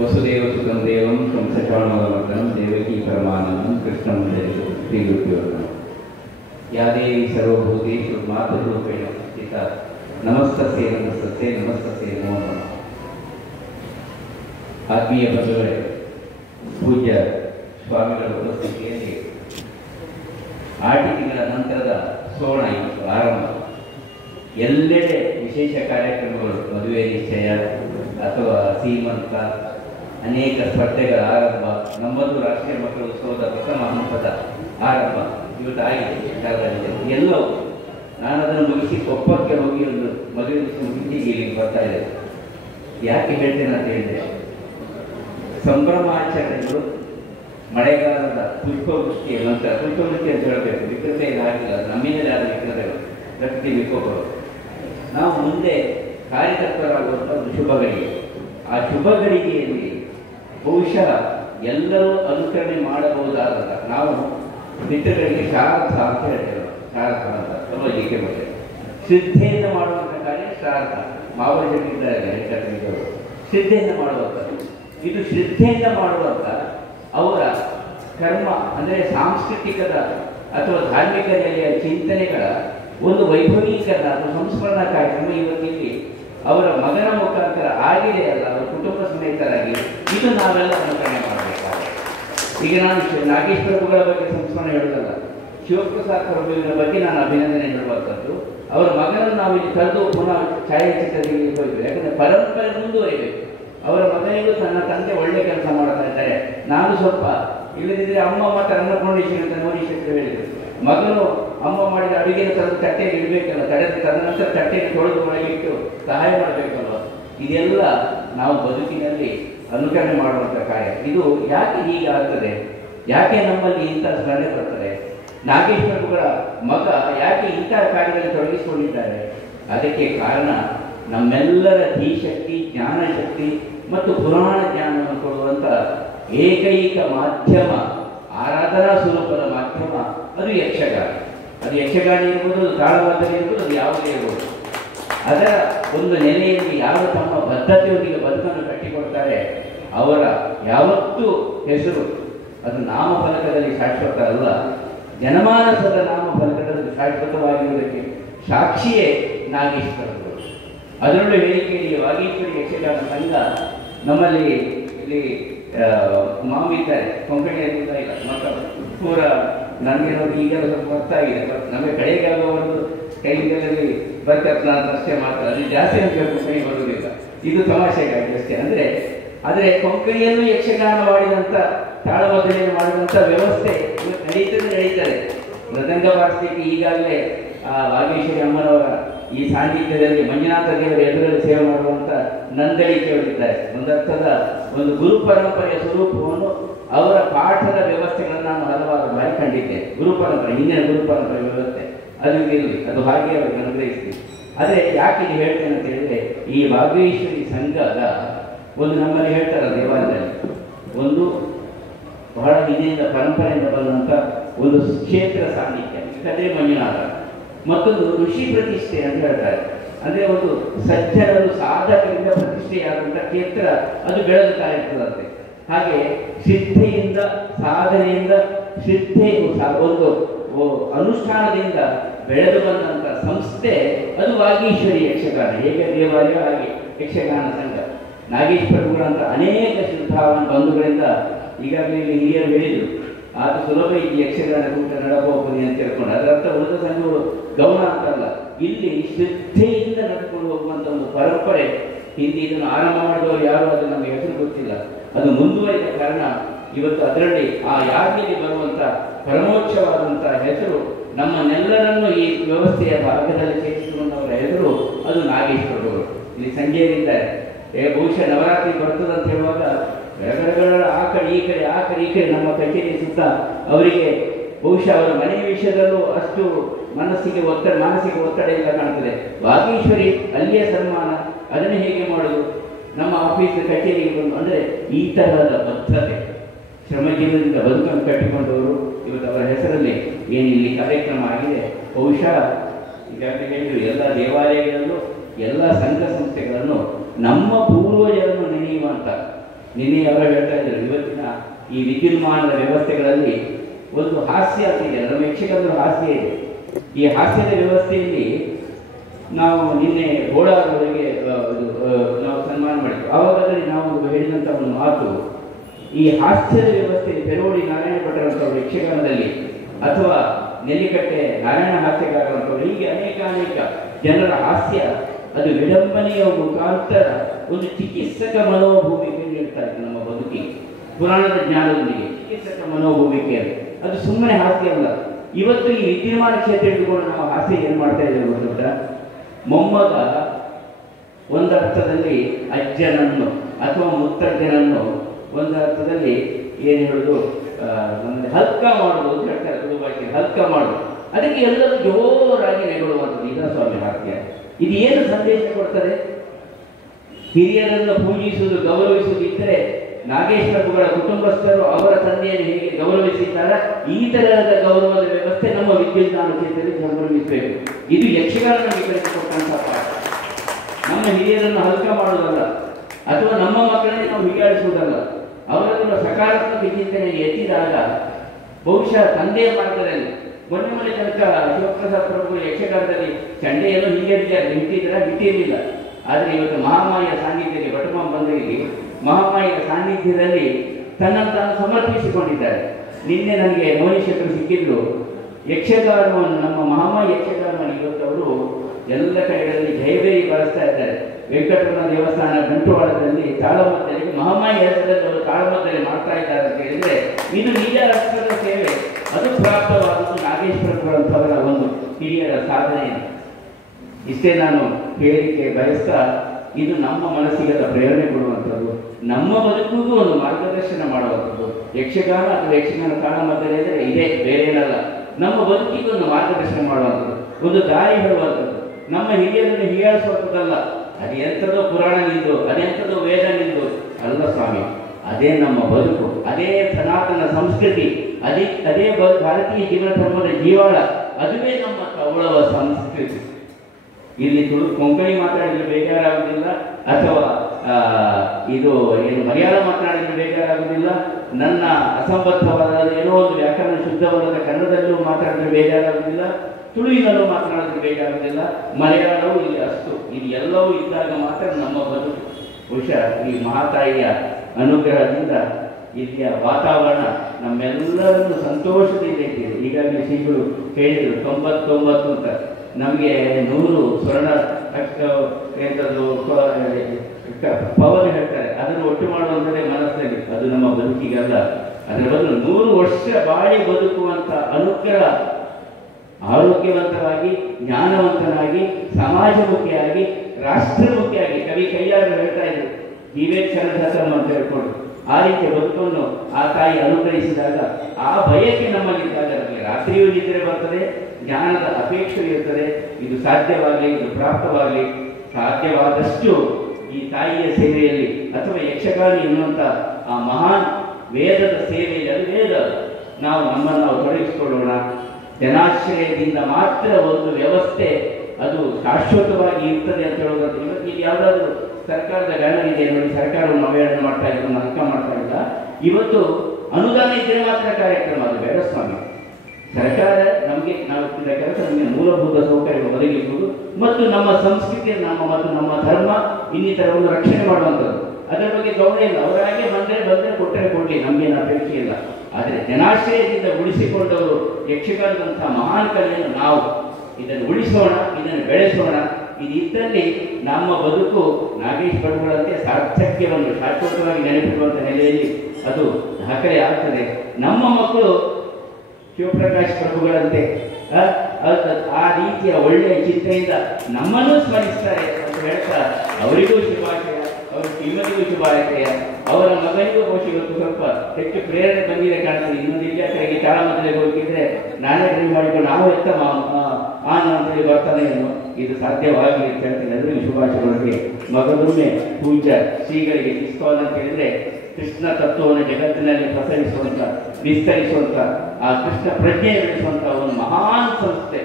ವಸುದೇವ ಸುತಂ ದೇವಂ ಕಂಸಚಾಣೂರಮರ್ದನಂ ದೇವಕೀ ಪರಮಾನಂದಂ ಕೃಷ್ಣಂ ಜಯತು ಶ್ರೀ ಗುರುಭ್ಯೋ ನಮಃ. ಯಾ ದೇವಿ ಸರ್ವಭೂತೇಷು ಮಾತೃರೂಪೇಣ ಸ್ಥಿತ ನಮಸ್ತಸ್ಯೈ ನಮಸ್ತಸ್ಯೈ ನಮಸ್ತಸ್ಯೈ ನಮೋ ನಮಃ. ಆತ್ಮೀಯ ಬಂಧುಗಳೇ, ಪೂಜ್ಯ ಸ್ವಾಮಿಗಳ ಉಪಸ್ಥಿತಿಯಲ್ಲಿ ಆಟಿಕೆಗಳ ನಂತರದ ಸೋಣ ಇವತ್ತು ಆರಂಭ. ಎಲ್ಲೆಡೆ ವಿಶೇಷ ಕಾರ್ಯಕ್ರಮಗಳು, ಮದುವೆ ನಿಶ್ಚಯ ಅಥವಾ ಸೀಮಂತ, ಅನೇಕ ಸ್ಪರ್ಧೆಗಳ ಆರಂಭ, ನಮ್ಮದು ರಾಷ್ಟ್ರೀಯ ಮಕ್ಕಳ ಉತ್ಸವದ ಪ್ರಥಮ ಹಂತದ ಆರಂಭ ಇವತ್ತು ಆಗಿದೆ. ಎಲ್ಲವೂ ನಾನು ಅದನ್ನು ಮುಗಿಸಿ ಕೊಪ್ಪಕ್ಕೆ ಹೋಗಿ ಒಂದು ಮದುವೆ ಮುಗಿಸಿ ಇಲ್ಲಿಗೆ ಬರ್ತಾ ಇದೆ. ಯಾಕೆ ಹೇಳ್ತೇನೆ ಅಂತ ಹೇಳಿದ್ರೆ, ಸಂಭ್ರಮಾಚರಣೆಗಳು ಮಳೆಗಾಲದ ಪುಷ್ಪವೃಷ್ಟಿಯ ನಂತರ, ಪುಷ್ಪವೃಷ್ಟಿ ಅಂತ ಹೇಳಬೇಕು, ವಿಕೃತ ಏನು ಆಗಿಲ್ಲ, ನಮ್ಮಿಂದಲೇ ಆದ ವಿಕೃತಗಳು, ಪ್ರಕೃತಿ ವಿಕೋಪಗಳು. ನಾವು ಮುಂದೆ ಕಾರ್ಯತತ್ಪರರಾಗುವಂಥ ಒಂದು ಶುಭ ಗಳಿಗೆ. ಆ ಶುಭ ಗಳಿಗೆಯಲ್ಲಿ ಬಹುಶಃ ಎಲ್ಲರೂ ಅನುಕರಣೆ ಮಾಡಬಹುದಾದಂಥ, ನಾವು ಮಿತ್ರಗಳಿಗೆ ಶ್ರಾರ್ಥ ಅಂತ ಹೇಳ್ತೇವೆ. ಶ್ರಾರ್ಥ ಅಂತ ಸರ್ವಜಿಕೆ ಬಗ್ಗೆ ಶ್ರದ್ಧೆಯಿಂದ ಮಾಡುವಂಥ ಕಾರ್ಯ ಶ್ರಾರ್ಥ. ಮಾವಳಿದ್ದಾರೆ ಶ್ರದ್ಧೆಯಿಂದ ಮಾಡುವಂಥದ್ದು. ಇದು ಶ್ರದ್ಧೆಯಿಂದ ಮಾಡುವಂಥ ಅವರ ಕರ್ಮ, ಅಂದರೆ ಸಾಂಸ್ಕೃತಿಕದ ಅಥವಾ ಧಾರ್ಮಿಕ ನೆಲೆಯ ಚಿಂತನೆಗಳ ಒಂದು ವೈಭವೀಕರಣ ಅಥವಾ ಸಂಸ್ಮರಣಾ ಕಾರ್ಯಕ್ರಮ ಇವತ್ತಿಲ್ಲಿ ಅವರ ಮಗನ ಮುಖಾಂತರ ಆಗಿದೆ ಅಲ್ಲ, ಅವರ ಕುಟುಂಬ ಸಮೇತರಾಗಿ ಇದು ನಾವೆಲ್ಲ ಅನುಕರಣೆ ಮಾಡಬೇಕಾಗಿದೆ. ಈಗ ನಾನು ನಾಗೇಶ್ ಪ್ರಭುಗಳ ಬಗ್ಗೆ ಸಂಸ್ಮರಣೆ ಹೇಳೋದಲ್ಲ, ಶಿವಪ್ರಸಾದ್ ಪ್ರಭುವಿನ ಬಗ್ಗೆ ನಾನು ಅಭಿನಂದನೆ ಹೇಳುವಂಥದ್ದು. ಅವರ ಮಗನನ್ನು ನಾವು ಇಲ್ಲಿ ಕರೆದು ಪುನಃ ಛಾಯಾಚಿತ್ರದಲ್ಲಿ ಹೋಗ್ಬೇಕು. ಯಾಕಂದರೆ ಪರಂಪರೆ ಮುಂದುವರಿಬೇಕು. ಅವರ ಮಗನಿಗೂ ತನ್ನ ತಂದೆ ಒಳ್ಳೆ ಕೆಲಸ ಮಾಡ್ತಾ ಇದ್ದಾರೆ. ನಾನು ಸ್ವಲ್ಪ ಇಲ್ಲದಿದ್ದರೆ ಅಮ್ಮ ಮತ್ತು ಅನ್ನಪೂರ್ಣೇಶ್ವರಿ ಅಂತ ಮೋನೀಶ್ವರಿ ಹೇಳಿದರು, ಮಗನು ಅಮ್ಮ ಮಾಡಿದ ಅಡುಗೆನ ತಂದು ತಟ್ಟೆಯಲ್ಲಿ ಇಡಬೇಕಲ್ಲ, ತದನಂತರ ತಟ್ಟೆಯನ್ನು ತೊಳೆದು ಒಳಗಿಟ್ಟು ಸಹಾಯ ಮಾಡಬೇಕಲ್ವ. ಇದೆಲ್ಲ ನಾವು ಬದುಕಿನಲ್ಲಿ ಅನುಕರಣೆ ಮಾಡುವಂಥ ಕಾರ್ಯ. ಇದು ಯಾಕೆ ಹೀಗೆ ಆಗ್ತದೆ, ಯಾಕೆ ನಮ್ಮಲ್ಲಿ ಇಂಥ ಸ್ಮರಣೆ ಬರ್ತದೆ, ನಾಗೇಶ್ ಪ್ರಭುಗಳ ಮಗ ಯಾಕೆ ಇಂಥ ಕಾರ್ಯದಲ್ಲಿ ತೊಡಗಿಸಿಕೊಂಡಿದ್ದಾರೆ? ಅದಕ್ಕೆ ಕಾರಣ ನಮ್ಮೆಲ್ಲರ ಧೀಶಕ್ತಿ, ಜ್ಞಾನಶಕ್ತಿ ಮತ್ತು ಪುರಾಣ ಜ್ಞಾನವನ್ನು ಕೊಡುವಂಥ ಏಕೈಕ ಮಾಧ್ಯಮ, ಆರಾಧನಾ ಸ್ವರೂಪದ ಮಾಧ್ಯಮ ಅದು ಯಕ್ಷಗಾನ. ಅದು ಯಕ್ಷಗಾನ ಇರ್ಬೋದು, ಅದು ತಾಳವಾದ್ಯ ಇರ್ಬೋದು, ಅದು ಯಾವುದೇ ಇರ್ಬೋದು. ಅದರ ಒಂದು ನೆಲೆಯಲ್ಲಿ ಯಾರು ತಮ್ಮ ಬದ್ಧತೆಯೊಂದಿಗೆ ಬದುಕನ್ನು ಕಟ್ಟಿಕೊಡ್ತಾರೆ ಅವರ ಯಾವತ್ತೂ ಹೆಸರು ಅದು ನಾಮಫಲಕದಲ್ಲಿ ಶಾಶ್ವತ ಅಲ್ಲ, ಜನಮಾನಸದ ನಾಮಫಲಕದಲ್ಲಿ ಶಾಶ್ವತವಾಗಿರುವುದಕ್ಕೆ ಸಾಕ್ಷಿಯೇ ನಾಗೇಶ್ವರರು. ಅದರಲ್ಲೂ ಹೇಳಿಕೆಯಲ್ಲಿ ವಾಗೀಶ್ವರಿ ಯಕ್ಷಗಾನ ಸಂಘ ನಮ್ಮಲ್ಲಿ ಇಲ್ಲಿ ಮಾವಿದ್ದಾರೆ, ಕೊಂಕಣಿಯಿಂದ ಇಲ್ಲ ಮತ್ತು ಪೂರ ನನಗೆ ನೋಡಿ ಈಗೆಲ್ಲ ಸ್ವಲ್ಪ ಗೊತ್ತಾಗಿದೆ. ನಮಗೆ ಕಡೆಗಾಗುವವರೆಗೂ ಕೈಗಳಲ್ಲಿ ಬರ್ಕತ್ನ ಅಂತ ಅಷ್ಟೇ ಮಾತ್ರ, ಅದು ಜಾಸ್ತಿ ಅಂತ ಕೊಂಕಣಿ ಬರುವುದಿಲ್ಲ. ಇದು ತಮಾಷೆಗಾಗಿ ಅಷ್ಟೇ. ಆದರೆ ಕೊಂಕಣಿಯಲ್ಲೂ ಯಕ್ಷಗಾನ ಮಾಡಿದಂಥ ತಾಳಮದ್ದಲೆಯನ್ನು ಮಾಡಿದಂಥ ವ್ಯವಸ್ಥೆ ನಡೀತದೆ. ಮೃದಂಗ ಬಾರಿಸಲಿಕ್ಕೆ ಈಗಾಗಲೇ ವಾಗೇಶ್ವರಿ ಅಮ್ಮನವರ ಈ ಸಾನ್ನಿಧ್ಯದಲ್ಲಿ ಮಂಜುನಾಥ ದೇವರ ಎದುರಲ್ಲಿ ಸೇವೆ ಮಾಡುವಂಥ ನಂದಳಿಕೆಯವರಿದ್ದಾರೆ. ಒಂದರ್ಥದ ಒಂದು ಗುರು ಪರಂಪರೆಯ ಸ್ವರೂಪವನ್ನು ಅವರ ಪಾಠದ ವ್ಯವಸ್ಥೆಗಳನ್ನು ನಾನು ಹಲವಾರು ಬಾರಿ ಕಂಡಿದ್ದೇನೆ. ಗುರು ಪರಂಪರೆ, ಹಿಂದಿನ ಗುರು ಪರಂಪರೆ ವ್ಯವಸ್ಥೆ ಅದು ಇರಲಿ, ಅದು ಹಾಗೆ ಅವರಿಗೆ ಅನುಗ್ರಹಿಸ್ತೀವಿ. ಆದರೆ ಯಾಕೆ ಇದು ಹೇಳ್ತೇನೆ ಅಂತ ಹೇಳಿದ್ರೆ, ಈ ವಾಗೇಶ್ವರಿ ಸಂಘದ ಒಂದು ನಮ್ಮಲ್ಲಿ ಹೇಳ್ತಾರೆ ದೇವಾಲಯದಲ್ಲಿ ಒಂದು ಬಹಳ ಹಿಂದಿನಿಂದ ಪರಂಪರೆಯಿಂದ ಬಂದಂಥ ಒಂದು ಕ್ಷೇತ್ರ ಸಾನ್ನಿಧ್ಯ ಕದ್ರೆ ಮಂಜುನಾಥ, ಮತ್ತೊಂದು ಋಷಿ ಪ್ರತಿಷ್ಠೆ ಅಂತ ಹೇಳ್ತಾರೆ. ಅಂದರೆ ಒಂದು ಸಜ್ಜನರು ಸಾಧಕರಿಂದ ಪ್ರತಿಷ್ಠೆಯಾದಂಥ ಕ್ಷೇತ್ರ ಅದು ಬೆಳೆದುತ್ತಾ ಇರ್ತದಂತೆ. ಹಾಗೆ ಸಿದ್ಧೆಯಿಂದ, ಸಾಧನೆಯಿಂದ, ಒಂದು ಅನುಷ್ಠಾನದಿಂದ ಬೆಳೆದು ಬಂದಂಥ ಸಂಸ್ಥೆ ಅದು ವಾಗೀಶ್ವರಿ ಯಕ್ಷಗಾನ. ಹೇಗೆ ದೇವಾಲಯ ಹಾಗೆ ಯಕ್ಷಗಾನ ಸಂಘ. ನಾಗೇಶ್ವರಗುರು ಅಂತ ಅನೇಕ ಶ್ರದ್ಧಾವನ ಬಂಧುಗಳಿಂದ ಈಗಾಗಲೇ ಇಲ್ಲಿ ಹಿರಿಯರು ಹೇಳಿದರು, ಆಗ ಸುಲಭ ಈ ಯಕ್ಷಗಾನ ಕೂಟ ನಡಬಹುದು ಅಂತ ತಿಳ್ಕೊಂಡು. ಅದರರ್ಥ ಉಳಿದ ಸಂಘಗಳು ಗೌನ ಅಂತಲ್ಲ, ಇಲ್ಲಿ ಶ್ರದ್ಧೆಯಿಂದ ನಡ್ಕೊಂಡು ಹೋಗುವಂಥ ಒಂದು ಪರಂಪರೆ ಹಿಂದೆ ಇದನ್ನು ಆರಂಭ ಮಾಡಿದವರು ಯಾರು ಅದು ನಮಗೆ ಹೆಸರು ಗೊತ್ತಿಲ್ಲ. ಅದು ಮುಂದುವರಿದ ಕಾರಣ ಇವತ್ತು ಅದರಲ್ಲಿ ಆ ಯಾಜ್ಞೆಗೆ ಬರುವಂಥ ಪರಮೋಚ್ಚವಾದಂಥ ಹೆಸರು ನಮ್ಮನ್ನೆಲ್ಲರನ್ನು ಈ ವ್ಯವಸ್ಥೆಯ ಭಾಗದಲ್ಲಿ ಸೇರಿಸಿಕೊಂಡವರ ಹೆಸರು ಅದು ನಾಗೇಶ್ವರರು. ಇಲ್ಲಿ ಸಂಜೆಯಲ್ಲಿದ್ದಾರೆ. ಬಹುಶಃ ನವರಾತ್ರಿ ಬರ್ತದಂತ ಹೇಳುವಾಗ ಬೆಳಗಡೆಗಳ ಆ ಕಡೆ ಈ ಕಡೆ ನಮ್ಮ ಕಚೇರಿ ಸುತ್ತ ಅವರಿಗೆ ಬಹುಶಃ ಅವರ ಮನೆ ವಿಷಯದಲ್ಲೂ ಅಷ್ಟು ಮಾನಸಿಕ ಒತ್ತಡ ಇಲ್ಲ ಕಾಣ್ತದೆ. ವಾಗೀಶ್ವರಿ ಅಲ್ಲಿಯ ಸನ್ಮಾನ ಅದನ್ನು ಹೇಗೆ ಮಾಡೋದು, ನಮ್ಮ ಆಫೀಸ್ ಕಚೇರಿಗೆ ಬಂದು ಅಂದರೆ ಈ ತರಹದ ಬದ್ಧತೆ ಶ್ರಮಜೀವನದಿಂದ ಬದುಕನ್ನು ಕಟ್ಟಿಕೊಂಡವರು ಇವತ್ತು ಅವರ ಹೆಸರಲ್ಲಿ ಏನು ಇಲ್ಲಿ ಕಾರ್ಯಕ್ರಮ ಆಗಿದೆ. ಬಹುಶಃ ಈಗಾಗಲೇ ಹೇಳಿದ್ರು, ಎಲ್ಲ ದೇವಾಲಯಗಳಲ್ಲೂ ಎಲ್ಲ ಸಂಘ ಸಂಸ್ಥೆಗಳನ್ನು ನಮ್ಮ ಪೂರ್ವಜರನ್ನು ನೆನೆಯುವಂಥ ನಿನ್ನೆ ಅವರು ಹೇಳ್ತಾ ಇದ್ದರು, ಇವತ್ತಿನ ಈ ವಿದ್ಯುನ್ಮಾನದ ವ್ಯವಸ್ಥೆಗಳಲ್ಲಿ ಒಂದು ಹಾಸ್ಯ ಇದೆ. ನಮ್ಮ ಯಕ್ಷಗಾನದ ಹಾಸ್ಯ ಇದೆ. ಈ ಹಾಸ್ಯದ ವ್ಯವಸ್ಥೆಯಲ್ಲಿ ನಾವು ನಿನ್ನೆ ಗೋಳಾರವರಿಗೆ ನಾವು ಸನ್ಮಾನ ಮಾಡಿದ್ವಿ. ಆವಾಗದಲ್ಲಿ ನಾವು ಹೇಳಿದಂಥ ಒಂದು ಮಾತು, ಈ ಹಾಸ್ಯದ ವ್ಯವಸ್ಥೆಯಲ್ಲಿ ಪೆರೋಡಿ ನಾರಾಯಣ ಭಟ್ಟರಂಥವ್ರು ಯಕ್ಷಗಾನದಲ್ಲಿ, ಅಥವಾ ನೆಲ್ಲಿಕಟ್ಟೆ ನಾರಾಯಣ ಹಾಸ್ಯಗಾರರಂಥವ್ರು, ಹೀಗೆ ಅನೇಕ ಜನರ ಹಾಸ್ಯ ಅದು ವಿಡಂಬನೆಯ ಮುಖಾಂತರ ಒಂದು ಚಿಕಿತ್ಸಕ ಮನೋಭೂಮಿಕೆ ನೀಡ್ತಾ ಇತ್ತು ನಮ್ಮ ಬದುಕಿಗೆ. ಪುರಾಣದ ಜ್ಞಾನದೊಂದಿಗೆ ಚಿಕಿತ್ಸಕ ಮನೋಭೂಮಿಕೆ ಅದು ಸುಮ್ಮನೆ ಹಾಸ್ಯ ಅಲ್ಲ. ಇವತ್ತು ಈ ವಿದ್ಯಮಾನ ಕ್ಷೇತ್ರ ಇಟ್ಟುಕೊಂಡು ನಮ್ಮ ಹಾಸ್ಯ ಏನು ಮಾಡ್ತಾ ಇದ್ದೇವೆ ಗೊತ್ತಾ? ಮೊಮ್ಮಗ ಒಂದರ್ಥದಲ್ಲಿ ಅಜ್ಜನನ್ನು ಅಥವಾ ಮುತ್ತಜ್ಜನನ್ನು ಒಂದರ್ಥದಲ್ಲಿ ಏನು ಹೇಳೋದು, ಹಲ್ಕ ಮಾಡೋದು ಅಂತ ಹೇಳ್ತಾರೆ. ಕುಟುಂಬಕ್ಕೆ ಹಲ್ಕ ಮಾಡೋದು, ಅದಕ್ಕೆ ಎಲ್ಲರೂ ಜೋರಾಗಿ ನೆಗೊಳ್ಳುವಂಥದ್ದು ಈಗ ಸ್ವಾಮಿ ಹಾಸ್ಯ. ಇದು ಏನು ಸಂದೇಶ ಕೊಡ್ತಾರೆ? ಹಿರಿಯರನ್ನು ಪೂಜಿಸುವುದು, ಗೌರವಿಸುವುದು ಇದ್ದರೆ ನಾಗೇಶ್ವರಗಳ ಕುಟುಂಬಸ್ಥರು ಅವರ ತಂದೆಯನ್ನು ಹೇಗೆ ಗೌರವಿಸಿದ್ದಾರೆ, ಈ ತರಹದ ಗೌರವದ ವ್ಯವಸ್ಥೆ ನಮ್ಮ ವಿದ್ಯುನ್ಮಾನ ಕ್ಷೇತ್ರದಲ್ಲಿ ಗೌರವಿಸಬೇಕು. ಇದು ಯಕ್ಷಗಾನ ನಮಗೆ ಕಲಿಸಿಕೊಟ್ಟಂತಹ ಪಾಠ. ನಮ್ಮ ಹಿರಿಯರನ್ನು ಹಲ್ಕ ಮಾಡುವುದಲ್ಲ, ಅಥವಾ ನಮ್ಮ ಮಕ್ಕಳನ್ನೇ ನಾವು ಹೀಗಾಡಿಸುವುದಲ್ಲ. ಅವರನ್ನು ಸಕಾರಾತ್ಮಕ ಚಿಂತನೆಗೆ ಎತ್ತಿದಾಗ ಬಹುಶಃ ತಂದೆಯ ಮಾರ್ಗದಲ್ಲಿ ಮೊನ್ನೆ ತನಕ ಶಿವಪ್ರಸಾದ್ ಪ್ರಭು ಯಕ್ಷಗಾನದಲ್ಲಿ ಚಂಡೆಯನ್ನು ಬಿಟ್ಟಿರಲಿಲ್ಲ. ಆದರೆ ಇವತ್ತು ಮಹಾಮಾಯಿಯ ಸಾನ್ನಿಧ್ಯದಲ್ಲಿ ಬಟಮ ಬಂದರಿಗೆ ಮಹಾಮಾಯಿಯ ಸಾನ್ನಿಧ್ಯದಲ್ಲಿ ತನ್ನನ್ನು ತಾನು ಸಮರ್ಪಿಸಿಕೊಂಡಿದ್ದಾರೆ. ನಿನ್ನೆ ನನಗೆ ಮೌನೀಶಕರು ಸಿಕ್ಕಿದ್ರು. ಯಕ್ಷಗಾನವನ್ನು, ನಮ್ಮ ಮಹಾಮಾಯಿ ಯಕ್ಷಗಾನವನ್ನು ಇವತ್ತು ಅವರು ಎಲ್ಲ ಕಡೆಗಳಲ್ಲಿ ಜಯಬೇರಿ ಬಳಸ್ತಾ ಇದ್ದಾರೆ. ವೆಂಕಟರಮಣ ದೇವಸ್ಥಾನ ಬಂಟ್ವಾಳದಲ್ಲಿ ತಾಳಮದ್ದಲೆಗೆ ಮಹಾಮಾಯಿ ಹೆಸರಲ್ಲಿ ಅವರು ತಾಳಮದ್ದಲೆ ಮಾಡ್ತಾ ಇದ್ದಾರೆ ಅಂತ ಹೇಳಿದ್ರೆ ಇದು ನಿಜ ರಾಷ್ಟ್ರದ ಸೇವೆ. ಅದು ಪ್ರಾಪ್ತವಾದದ್ದು ನಾಗೇಶ್ವರರಂಥವರ ಒಂದು ಹಿರಿಯರ ಸಾಧನೆ. ಇಷ್ಟೇ ನಾನು ಹೇಳಲಿಕ್ಕೆ ಬಯಸ್ತಾ, ಇದು ನಮ್ಮ ಮನಸ್ಸಿಗೆಲ್ಲ ಪ್ರೇರಣೆ ಕೊಡುವಂಥದ್ದು, ನಮ್ಮ ಬದುಕಿಗೂ ಒಂದು ಮಾರ್ಗದರ್ಶನ ಮಾಡುವಂಥದ್ದು. ಯಕ್ಷಗಾನ ಅಥವಾ ಯಕ್ಷಗಾನ ತಾಳಮದ್ದಲೆ ಅಂದರೆ ಇದೇ, ಬೇರೆ ಏನಲ್ಲ. ನಮ್ಮ ಬದುಕಿಗೆ ಒಂದು ಮಾರ್ಗದರ್ಶನ ಮಾಡುವಂಥದ್ದು, ಒಂದು ದಾರಿ ಹೇಳುವಂಥದ್ದು, ನಮ್ಮ ಹಿರಿಯರನ್ನು ಹೀಯಾಳಿಸುವಂಥದ್ದಲ್ಲ. ಅದೆಂಥದೋ ಪುರಾಣ ನಿಂದು, ಅದೆಂಥದೋ ವೇದ ನಿಂದು ಅಲ್ಲ ಸ್ವಾಮಿ. ಅದೇ ನಮ್ಮ ಬದುಕು, ಅದೇ ಸನಾತನ ಸಂಸ್ಕೃತಿ, ಅದೇ ಭಾರತೀಯ ಜೀವನ ಧರ್ಮದ ಜೀವಾಳ, ಅದುವೇ ನಮ್ಮ ತವಳವ ಸಂಸ್ಕೃತಿ. ಇಲ್ಲಿ ಕೊಂಕಣಿ ಮಾತಾಡಿದ್ರೆ ಬೇಜಾರಾಗುವುದಿಲ್ಲ, ಅಥವಾ ಇದು ಏನು ಮಲಯಾಳ ಮಾತನಾಡಿದ್ರೆ ಬೇಜಾರಾಗುವುದಿಲ್ಲ, ನನ್ನ ಅಸಂಬದ್ಧವಾದ ಏನೋ ಒಂದು ವ್ಯಾಕರಣ ಶುದ್ಧವಾದ ಕನ್ನಡದಲ್ಲೂ ಮಾತಾಡಿದ್ರೆ ಬೇಜಾರಾಗುವುದಿಲ್ಲ, ತುಳುವಿನಲ್ಲೂ ಮಾತನಾಡಿದ್ರೆ ಬೇಜಾರಾಗುವುದಿಲ್ಲ, ಮಲಯಾಳವೂ ಇಲ್ಲಿ ಅಷ್ಟು. ಇದು ಎಲ್ಲವೂ ಇದ್ದಾಗ ಮಾತ್ರ ನಮ್ಮ ಬದುಕು. ಬಹುಶಃ ಈ ಮಹಾತಾಯಿಯ ಅನುಗ್ರಹದಿಂದ ಇಲ್ಲಿಯ ವಾತಾವರಣ ನಮ್ಮೆಲ್ಲರನ್ನು ಸಂತೋಷದಿಂದ ಇಟ್ಟಿದೆ. ಈಗಾಗಲೇ ಶ್ರೀಗಳು ಹೇಳಿದರು 99 ಅಂತ. ನಮಗೆ 100 ಸ್ವರ್ಣ ಎಂಥದ್ದು ಪವನ್ ಹೇಳ್ತಾರೆ, ಅದನ್ನು ಒಟ್ಟು ಮಾಡುವಂಥದ್ದೇ ಮನಸ್ಸಲ್ಲಿ. ಅದು ನಮ್ಮ ಬದುಕಿಗಲ್ಲ. ಅದರ ಬದಲು 100 ವರ್ಷ ಬಾಳಿ ಬದುಕುವಂಥ ಅನುಗ್ರಹ, ಆರೋಗ್ಯವಂತವಾಗಿ, ಜ್ಞಾನವಂತನಾಗಿ, ಸಮಾಜಮುಖಿಯಾಗಿ, ರಾಷ್ಟ್ರಮುಖಿಯಾಗಿ. ಕವಿ ಕೈಯಾರು ಹೇಳ್ತಾ ಇದ್ರು, ಜೀವೇ ಕ್ಷಣಧರ್ಮ ಅಂತ ಹೇಳ್ಕೊಂಡು. ಆ ರೀತಿಯ ಬದುಕನ್ನು ಆ ತಾಯಿ ಅನುಗ್ರಹಿಸಿದಾಗ, ಆ ಬಯಕೆ ನಮ್ಮಲ್ಲಿದ್ದಾಗ ನಮಗೆ ರಾತ್ರಿಯೂ ನಿದ್ರೆ ಬರ್ತದೆ, ಜ್ಞಾನದ ಅಪೇಕ್ಷೆ ಇರ್ತದೆ. ಇದು ಸಾಧ್ಯವಾಗಲಿ, ಇದು ಪ್ರಾಪ್ತವಾಗಲಿ. ಸಾಧ್ಯವಾದಷ್ಟು ಈ ತಾಯಿಯ ಸೇವೆಯಲ್ಲಿ ಅಥವಾ ಯಕ್ಷಗಾನ ಎನ್ನುವಂಥ ಆ ಮಹಾನ್ ವೇದದ ಸೇವೆಯಲ್ಲಿ, ಅದು ವೇದ, ನಮ್ಮನ್ನು ನಾವು ತೊಡಗಿಸಿಕೊಳ್ಳೋಣ. ಜನಾಶ್ರಯದಿಂದ ಮಾತ್ರ ಒಂದು ವ್ಯವಸ್ಥೆ ಅದು ಶಾಶ್ವತವಾಗಿ ಇರ್ತದೆ ಅಂತ ಹೇಳೋದು. ಇವತ್ತು ಇಲ್ಲಿ ಯಾವುದಾದ್ರೂ ಸರ್ಕಾರದ ಬ್ಯಾನರ್ ಇದೆ ನೋಡಿ, ಸರ್ಕಾರವನ್ನು ಅವಹೇಳನ ಮಾಡ್ತಾ ಇಲ್ಲ, ನರಕ ಮಾಡ್ತಾ ಇಲ್ಲ. ಇವತ್ತು ಅನುದಾನ ಇದ್ದರೆ ಮಾತ್ರ ಕಾರ್ಯಕ್ರಮ, ಅದು ಬೇಡ ಸ್ವಾಮಿ. ಸರ್ಕಾರ ನಮಗೆ ನಾವು ಕೆಲಸ, ನಮಗೆ ಮೂಲಭೂತ ಸೌಕರ್ಯ ಒದಗಿಸುವುದು ಮತ್ತು ನಮ್ಮ ಸಂಸ್ಕೃತಿ, ಮತ್ತು ನಮ್ಮ ಧರ್ಮ ಇನ್ನಿತರವನ್ನು ರಕ್ಷಣೆ ಮಾಡುವಂಥದ್ದು. ಅದರ ಬಗ್ಗೆ ಗೌರವ ಇಲ್ಲ. ಅವರಾಗೆ ಬಂದರೆ ಕೊಟ್ಟರೆ ಕೊಡಲಿ, ನಮಗೇನು ಅಪೇಕ್ಷೆ ಇಲ್ಲ. ಆದರೆ ಜನಾಶ್ರಯದಿಂದ ಉಳಿಸಿಕೊಂಡವರು ಯಕ್ಷಗಾನದಂತಹ ಮಹಾನ್ ಕಲೆಯನ್ನು ನಾವು ಇದನ್ನು ಉಳಿಸೋಣ, ಇದನ್ನು ಬೆಳೆಸೋಣ. ಇದಿದ್ದಲ್ಲಿ ನಮ್ಮ ಬದುಕು ನಾಗೇಶ್ ಭಟ್ಗಳಂತೆ ಸಾರ್ಥಕ್ಯವನ್ನು ಶಾಶ್ವತವಾಗಿ ನೆನಪಿಡುವಂಥ ನೆಲೆಯಲ್ಲಿ ಅದು ದಾಖಲೆ ಆಗ್ತದೆ. ನಮ್ಮ ಮಕ್ಕಳು ಶಿವಪ್ರಕಾಶ್ ಪ್ರಭುಗಳಂತೆ ಆ ರೀತಿಯ ಒಳ್ಳೆಯ ಚಿಂತೆಯಿಂದ ನಮ್ಮನ್ನು ಸ್ಮರಿಸ್ತಾರೆ ಅಂತ ಹೇಳ್ತಾ ಅವರಿಗೂ ಶುಭಾಶಯ, ಅವರ ಶ್ರೀಮತಿಗೂ ಶುಭಾಶಯ. ಅವರ ಮಗನಿಗೂ ಬಹುಶಃ ಇವತ್ತು ಸ್ವಲ್ಪ ಹೆಚ್ಚು ಪ್ರೇರಣೆ ಬಂದಿದೆ ಕಾಣ್ತದೆ. ಇನ್ನೊಂದು ಇಲ್ಲಿ ಕಡೆಗೆ ತಾಳಮದ್ದಲೆಗೆ ಹೋಗಿದ್ರೆ ನಾನೇ ಡ್ರೈವ್ ಮಾಡಿಕೊಂಡು ನಾವು ಅಂತೇಳಿ ಬರ್ತಾನೆ ಏನು, ಇದು ಸಾಧ್ಯವಾಗಲಿ ಅಂತ ಹೇಳ್ತೀನಿ. ಎಲ್ಲರಿಗೂ ಶುಭಾಶಯಗಳಿಗೆ. ಮಗದೊಮ್ಮೆ ಪೂಜ್ಯ ಶ್ರೀಗಳಿಗೆ ಇಸ್ಕಾನ್ ಅಂತ ಹೇಳಿದ್ರೆ ಕೃಷ್ಣ ತತ್ವವನ್ನು ಜಗತ್ತಿನಲ್ಲಿ ವಿಸ್ತರಿಸುವಂಥ ಆ ಕೃಷ್ಣ ಪ್ರಜ್ಞೆ ಬೆಳೆಸುವಂಥ ಒಂದು ಮಹಾನ್ ಸಂಸ್ಥೆ.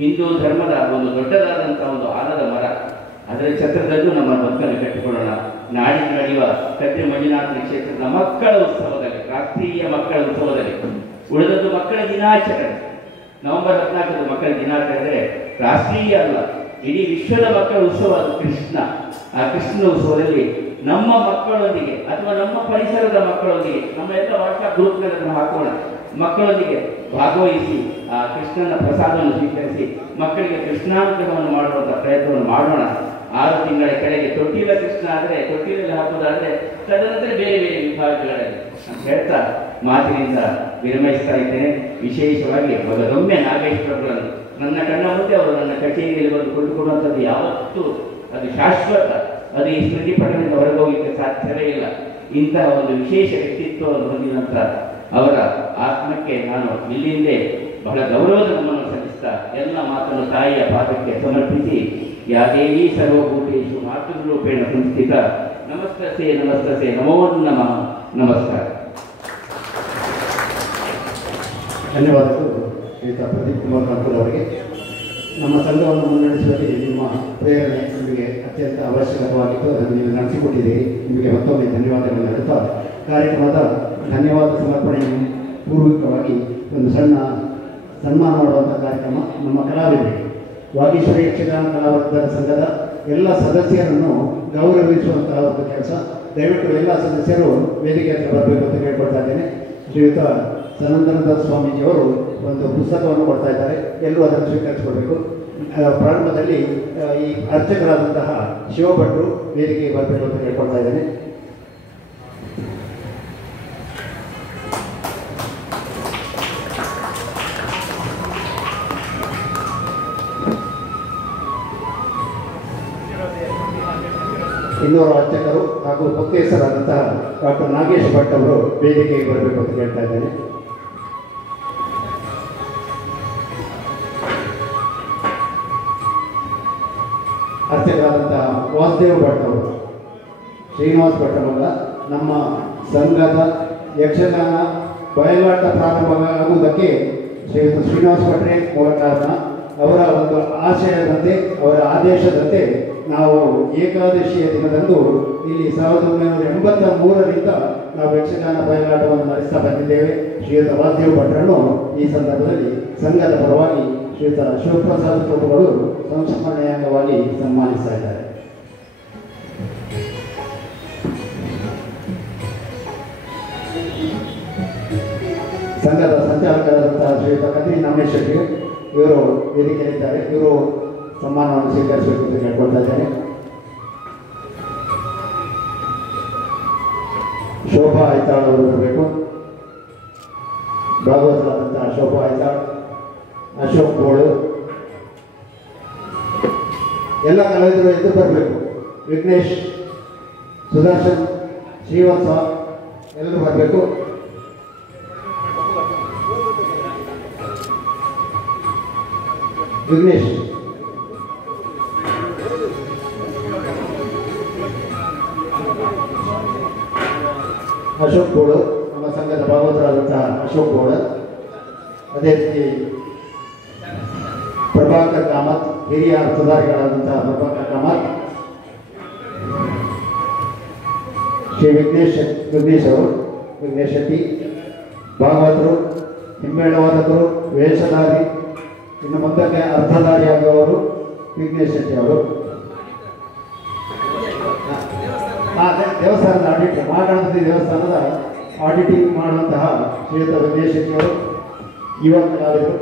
ಹಿಂದೂ ಧರ್ಮದ ಒಂದು ದೊಡ್ಡದಾದಂಥ ಒಂದು ಆಲದ ಮರ. ಅದರ ಛತ್ರದಲ್ಲೂ ನಮ್ಮ ಬದುಕನ್ನು ಕಟ್ಟಿಕೊಳ್ಳೋಣ. ನಾಡಿದ್ದು ನಡೆಯುವ ಕದ್ರಿ ಮಂಜುನಾಥ ಕ್ಷೇತ್ರದ ಮಕ್ಕಳ ಉತ್ಸವದಲ್ಲಿ, ರಾಷ್ಟ್ರೀಯ ಮಕ್ಕಳ ಉತ್ಸವದಲ್ಲಿ, ಉಳಿದದ್ದು ಮಕ್ಕಳ ದಿನಾಚರಣೆ. ನವೆಂಬರ್ 14 ಮಕ್ಕಳ ದಿನಾಚರಣೆ ರಾಷ್ಟ್ರೀಯ ಅಲ್ಲ, ಇಡೀ ವಿಶ್ವದ ಮಕ್ಕಳ ಉತ್ಸವ. ಅದು ಕೃಷ್ಣ. ಆ ಕೃಷ್ಣ ಉತ್ಸವದಲ್ಲಿ ನಮ್ಮ ಮಕ್ಕಳೊಂದಿಗೆ ಅಥವಾ ನಮ್ಮ ಪರಿಸರದ ಮಕ್ಕಳೊಂದಿಗೆ, ನಮ್ಮ ಎಲ್ಲ ವಾಟ್ಸ್ಆಪ್ ಗ್ರೂಪ್ಗಳನ್ನು ಹಾಕೋಣ, ಮಕ್ಕಳೊಂದಿಗೆ ಭಾಗವಹಿಸಿ ಆ ಕೃಷ್ಣನ ಪ್ರಸಾದವನ್ನು ಸ್ವೀಕರಿಸಿ ಮಕ್ಕಳಿಗೆ ಕೃಷ್ಣಾನುಗ್ರಹವನ್ನು ಮಾಡುವಂಥ ಪ್ರಯತ್ನವನ್ನು ಮಾಡೋಣ. 6 ತಿಂಗಳ ಕೆಳಗೆ ತೊಟ್ಟಿಲ ಕೃಷ್ಣ ಆದರೆ, ತೊಟ್ಟಿಲಲ್ಲಿ ಹಾಕೋದಾದರೆ ತದನಂತರ ಬೇರೆ ಬೇರೆ ವಿಭಾಗಗಳಲ್ಲಿ ಅಂತ ಹೇಳ್ತಾ ಮಾತಿನಿಂದ ವಿರಮಿಸ್ತಾ ಇದ್ದೇನೆ. ವಿಶೇಷವಾಗಿ ಮಗದೊಮ್ಮೆ ನಾಗೇಶ್ ಪ್ರಭುಗಳನ್ನು ನನ್ನ ಕಣ್ಣ ಮುಂದೆ ಅವರು ನನ್ನ ಕಚೇರಿಯಲ್ಲಿ ಬಂದು ಕೊಂಡುಕೊಡುವಂಥದ್ದು ಯಾವತ್ತೂ ಅದು ಶಾಶ್ವತ. ಅದು ಈ ಸ್ಮೃತಿ ಪಟದಿಂದ ಹೊರಗೋಗಲಿಕ್ಕೆ ಸಾಧ್ಯವೇ ಇಲ್ಲ. ಇಂತಹ ಒಂದು ವಿಶೇಷ ವ್ಯಕ್ತಿತ್ವವನ್ನು ಹೊಂದಿದಂಥ ಅವರ ಆತ್ಮಕ್ಕೆ ನಾನು ಇಲ್ಲಿಂದೇ ಬಹಳ ಗೌರವದ ನಮ್ಮನ್ನು ಸಲ್ಲಿಸ್ತಾ ಎಲ್ಲ ಮಾತನ್ನು ತಾಯಿಯ ಪಾದಕ್ಕೆ ಸಮರ್ಪಿಸಿ, ಯಾ ದೇವಿ ಸರ್ವಭೂತೇಷು ಮಾತೃರೂಪೇಣ ಸಂಸ್ಥಿತ ನಮಸ್ತಸೆ ನಮಸ್ತಸೆ ನಮೋ ನಮಃ. ನಮಸ್ಕಾರ. ಧನ್ಯವಾದಗಳು ಶ್ರೀಯುತ ಪ್ರದೀಪ್ ಕುಮಾರ್ ಕಾಂಕೂರ್ ಅವರಿಗೆ. ನಮ್ಮ ಸಂಘವನ್ನು ಮುನ್ನಡೆಸುವಲ್ಲಿ ನಿಮ್ಮ ಪ್ರೇರಣೆ ನಿಮಗೆ ಅತ್ಯಂತ ಅವಶ್ಯಕವಾಗಿತ್ತು. ಅದನ್ನು ನೀವು ನಡೆಸಿಕೊಟ್ಟಿದ್ದೀರಿ. ನಿಮಗೆ ಮತ್ತೊಮ್ಮೆ ಧನ್ಯವಾದಗಳನ್ನು ಹೇಳುತ್ತಾ ಕಾರ್ಯಕ್ರಮದ ಧನ್ಯವಾದ ಸಮರ್ಪಣೆ ಪೂರ್ವಕವಾಗಿ ಒಂದು ಸಣ್ಣ ಸನ್ಮಾನ ಮಾಡುವಂಥ ಕಾರ್ಯಕ್ರಮ. ನಮ್ಮ ಕಲಾವಿದರಿಗೆ ವಾಗೀಶ್ವರಿ ಯಕ್ಷಗಾನ ಕಲಾವಿದರ ಸಂಘದ ಎಲ್ಲ ಸದಸ್ಯರನ್ನು ಗೌರವಿಸುವಂತಹ ಒಂದು ಕೆಲಸ. ದಯವಿಟ್ಟು ಎಲ್ಲ ಸದಸ್ಯರು ವೇದಿಕೆ ಹತ್ರ ಬರಬೇಕು ಅಂತ ಕೇಳ್ಕೊಳ್ತಾ ಇದ್ದೇನೆ. ಶ್ರೀಯುತ ಸನಂದನದ ಸ್ವಾಮೀಜಿಯವರು ಒಂದು ಪುಸ್ತಕವನ್ನು ಕೊಡ್ತಾ ಇದ್ದಾರೆ. ಎಲ್ಲರೂ ಅದನ್ನು ಸ್ವೀಕರಿಸಿಕೊಳ್ಬೇಕು. ಪ್ರಾರಂಭದಲ್ಲಿ ಈ ಅರ್ಚಕರಾದಂತಹ ಶಿವಭಟ್ರು ವೇದಿಕೆಗೆ ಬರಬೇಕು ಅಂತ ಕೇಳ್ಕೊಳ್ತಾ ಇದ್ದೇನೆ. ಇನ್ನೋರ್ವ ಅರ್ಚಕರು ಹಾಗೂ ಮುಖ್ಯಸ್ಥರಾದಂತಹ ಡಾಕ್ಟರ್ ನಾಗೇಶ್ ಭಟ್ ಅವರು ವೇದಿಕೆಗೆ ಬರಬೇಕು ಅಂತ ಕೇಳ್ತಾ ಇದ್ದೇನೆ. ಅರ್ಚಕರಾದಂಥ ವಾಸುದೇವ ಭಟ್ ಅವರು, ಶ್ರೀನಿವಾಸ್ ಭಟ್ ಅವರ ನಮ್ಮ ಸಂಘದ ಯಕ್ಷಗಾನ ಬಯಲಾಟ ಪ್ರಾರಂಭ ಆಗುವುದಕ್ಕೆ ಶ್ರೀಯುತ ಶ್ರೀನಿವಾಸ ಭಟ್ರೆ ಮೂಲ ಕಾರಣ. ಅವರ ಒಂದು ಆಶಯದಂತೆ, ಅವರ ಆದೇಶದಂತೆ ನಾವು ಏಕಾದಶಿಯ ದಿನದಂದು ಇಲ್ಲಿ 1983ರಿಂದ ನಾವು ಯಕ್ಷಗಾನ ಬಯಲಾಟವನ್ನು ನಡೆಸ್ತಾ ಬಂದಿದ್ದೇವೆ. ಶ್ರೀಯುತ ವಾಸುದೇವ ಭಟ್ರನ್ನು ಈ ಸಂದರ್ಭದಲ್ಲಿ ಸಂಘದ ಪರವಾಗಿ ಶ್ರೀಯುತ ಶಿವಪ್ರಸಾದ್ ಪ್ರಭುಗಳು ಸಂಸ್ಮರಣೆಯ ಅಂಗವಾಗಿ ಸನ್ಮಾನಿಸ್ತಾ ಇದ್ದಾರೆ. ಸಂಘದ ಸಂಚಾಲಕರಾದಂತಹ ಶ್ರೀಯುತ ಕದ್ರಿ ನಾಮೇಶ್ ಶೆಟ್ಟಿ ಇವರು ವೇದಿಕೆಯಲ್ಲಿದ್ದಾರೆ. ಇವರು ಸನ್ಮಾನವನ್ನು ಸ್ವೀಕರಿಸಬೇಕು ಅಂತ ಕೇಳ್ಕೊಳ್ತಾ ಇದ್ದಾರೆ. ಶೋಭಾ ಐತಾಳ್ ಅವರು ಬರಬೇಕು. ಭಾಗವತರಾದಂತಹ ಶೋಭಾ ಐತಾಳ್, ಅಶೋಕ್ ಗೋಳು, ಎಲ್ಲ ಕಲಾವಿದರು ಎದ್ದು ಬರಬೇಕು. ವಿಘ್ನೇಶ್, ಸುದರ್ಶನ್, ಶ್ರೀವತ್ಸ ಎಲ್ಲರೂ ಬರಬೇಕು. ವಿಘ್ನೇಶ್, ಅಶೋಕ್ ಗೋಳು, ನಮ್ಮ ಸಂಘದ ಭಾಗವತರಾದಂತಹ ಅಶೋಕ್ ಗೋಳ, ಅದೇ ರೀತಿ ಪ್ರಭಾಕರ್ ಕಾಮತ್, ಹಿರಿಯ ಅರ್ಥಧಾರಿಗಳಾದಂತಹ ಪ್ರಭಾಕರ್ ಕಾಮತ್, ಶ್ರೀ ವಿಘ್ನೇಶ್ ಅವರು, ವಿಘ್ನೇಶ್ ಶೆಟ್ಟಿ, ಭಾಗವತರು, ಹಿಮ್ಮೇಳವಾದಕರು, ವೇಷಧಾರಿ, ಇನ್ನು ಮುಂದಕ್ಕೆ ಅರ್ಥಧಾರಿಯಾಗುವವರು ವಿಘ್ನೇಶ್ ಶೆಟ್ಟಿ ಅವರು. ದೇವಸ್ಥಾನದ ಆಡಿಟಿಂಗ್, ಮಹಾಗಣಪತಿ ದೇವಸ್ಥಾನದ ಆಡಿಟಿಂಗ್ ಮಾಡುವಂತಹ ಶ್ರೀಯುತ ವಿಘ್ನೇಶ್ ಶೆಟ್ಟಿ ಅವರು, ಯುವ ಕಲಾವಿದರು.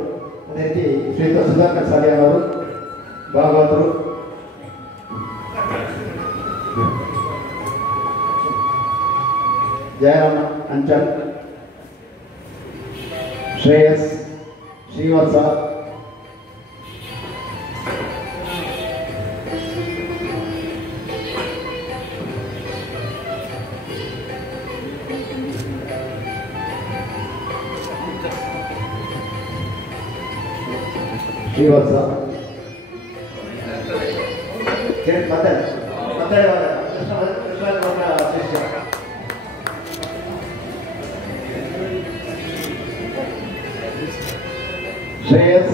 ಅದೇ ರೀತಿ ಶ್ರೀಯುತ ಸುಧಾಕರ್ ಸಾಲಿಯಾನ್ ಅವರು, ಭಾಗವತರು. ಜಯರಾಮ ಅಂಚಲ್, ಶ್ರೇಯಸ್, ಶ್ರೀವತ್ಸ, ಶ್ರೀವತ್ಸ, ಶ್ರೇಯಸ್,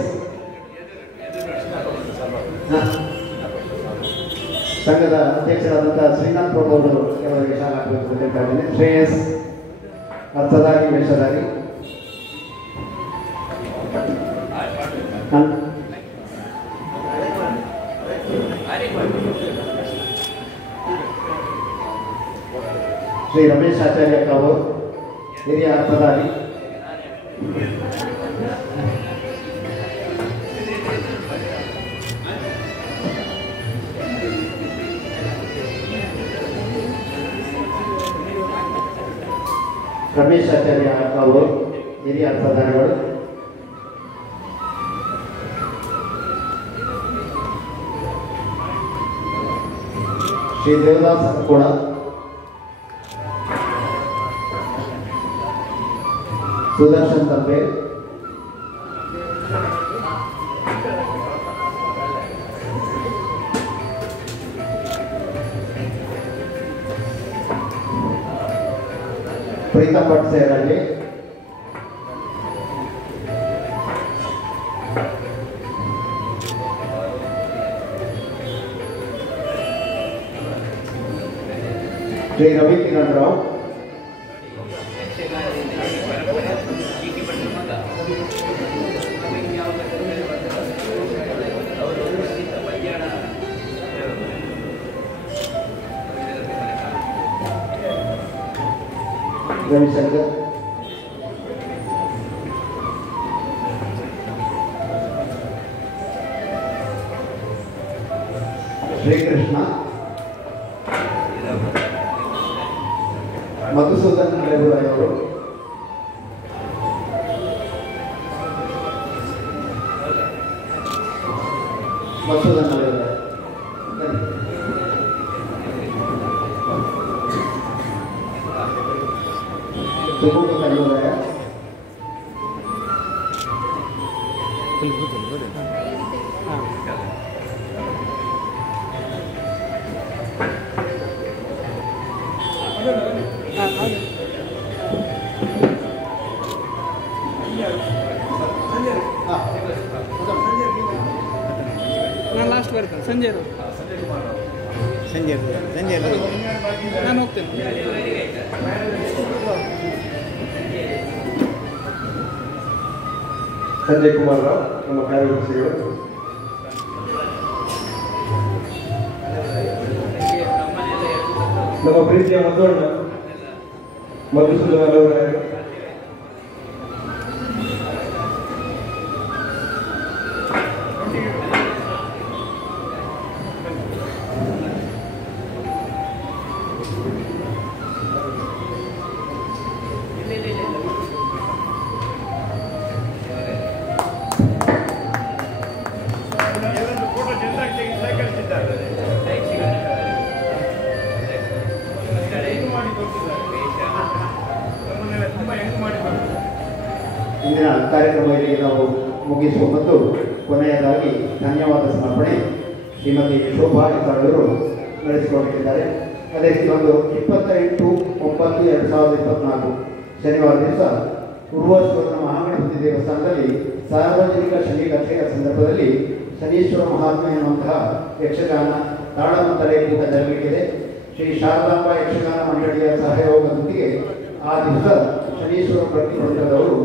ಸಂಘದ ಅಧ್ಯಕ್ಷರಾದಂತಹ ಶ್ರೀನಾಥ್ ಪ್ರಭು ಅವರು ಕೆಲವರಿಗೆ ಶಾಲಾ ಹಾಕಬೇಕು ಅಂತ ಹೇಳ್ತಾ ಇದ್ದೇನೆ. ಶ್ರೇಯಸ್ ಅರ್ಥಧಾರಿ, ವೇಷಧಾರಿ. ಶ್ರೀ ರಮೇಶ್ ಆಚಾರ್ಯ ಕಾವು, ಹಿರಿಯ ಅರ್ಥಧಾರಿ. ರಮೇಶ್ ಆಚಾರ್ಯ ಕಾವು, ಹಿರಿಯ ಅರ್ಥಧಾರಿಗಳು. ಶ್ರೀ ದೇವದಾಸ್ ಕೂಡ, ಸುದರ್ಶನ್ ತಂಪೆ, ಪ್ರೀತಾ ಭಟ್ ಸೇರಲ್ಲಿ, ಶ್ರೀ ರವಿ ಕಿರಣ್ ರಾವ್, ರವಿಶಂಕರ್, ಶ್ರೀಕೃಷ್ಣ, ಮಧುಸೂದನ್ ರೇಗುರಾಯ್ ಅವರು, ಮಧುಸೂದನ್ ರೇಗುರಾಯ್, ತುಮಕೂರು ಕನ್ನಡರಾಯ, ನಾನು ಲಾಸ್ಟ್ ಬರ್ತೇನೆ ಸಂಜೆ ನಾನು ಹೋಗ್ತೇನೆ. ಸಂಜಯ್ ಕುಮಾರ್ ರಾವ್ ನಮ್ಮ ಕಾರ್ಯದರ್ಶಿಗಳು. ನಮ್ಮ ಪ್ರೀತಿಯ ಮಧುವಣ್ಣ ಮಧುಸೂದನ್ ಅವರ ಇಂದಿನ ಕಾರ್ಯಕ್ರಮದಲ್ಲಿ ನಾವು ಮುಗಿಸುವ ಮತ್ತು ಕೊನೆಯದಾಗಿ ಧನ್ಯವಾದ ಸಮರ್ಪಣೆ ಶ್ರೀಮತಿ ಶೋಭಾ ಅವರು ನಡೆಸಿಕೊಂಡಿದ್ದಾರೆ. ಅದೇ ರೀತಿ ಒಂದು 28/9/2024 ಶನಿವಾರ ದಿವಸ ಉರ್ವಶ್ವರನ ಮಹಾಗಣಪತಿ ದೇವಸ್ಥಾನದಲ್ಲಿ ಸಾರ್ವಜನಿಕ ಶನಿ ಕಥೆಯ ಸಂದರ್ಭದಲ್ಲಿ ಶನೀಶ್ವರ ಮಹಾತ್ಮೆ ಎನ್ನುವಂತಹ ಯಕ್ಷಗಾನ ತಾಳಮದ್ದಳೆ ಕೂಟ ಜರುಗಲಿದೆ. ಶ್ರೀ ಶಾರದಾಂಬ ಯಕ್ಷಗಾನ ಮಂಡಳಿಯ ಸಹಯೋಗದೊಂದಿಗೆ ಆ ದಿವಸ ಶನೀಶ್ವರ ಪ್ರತಿಭಟದವರು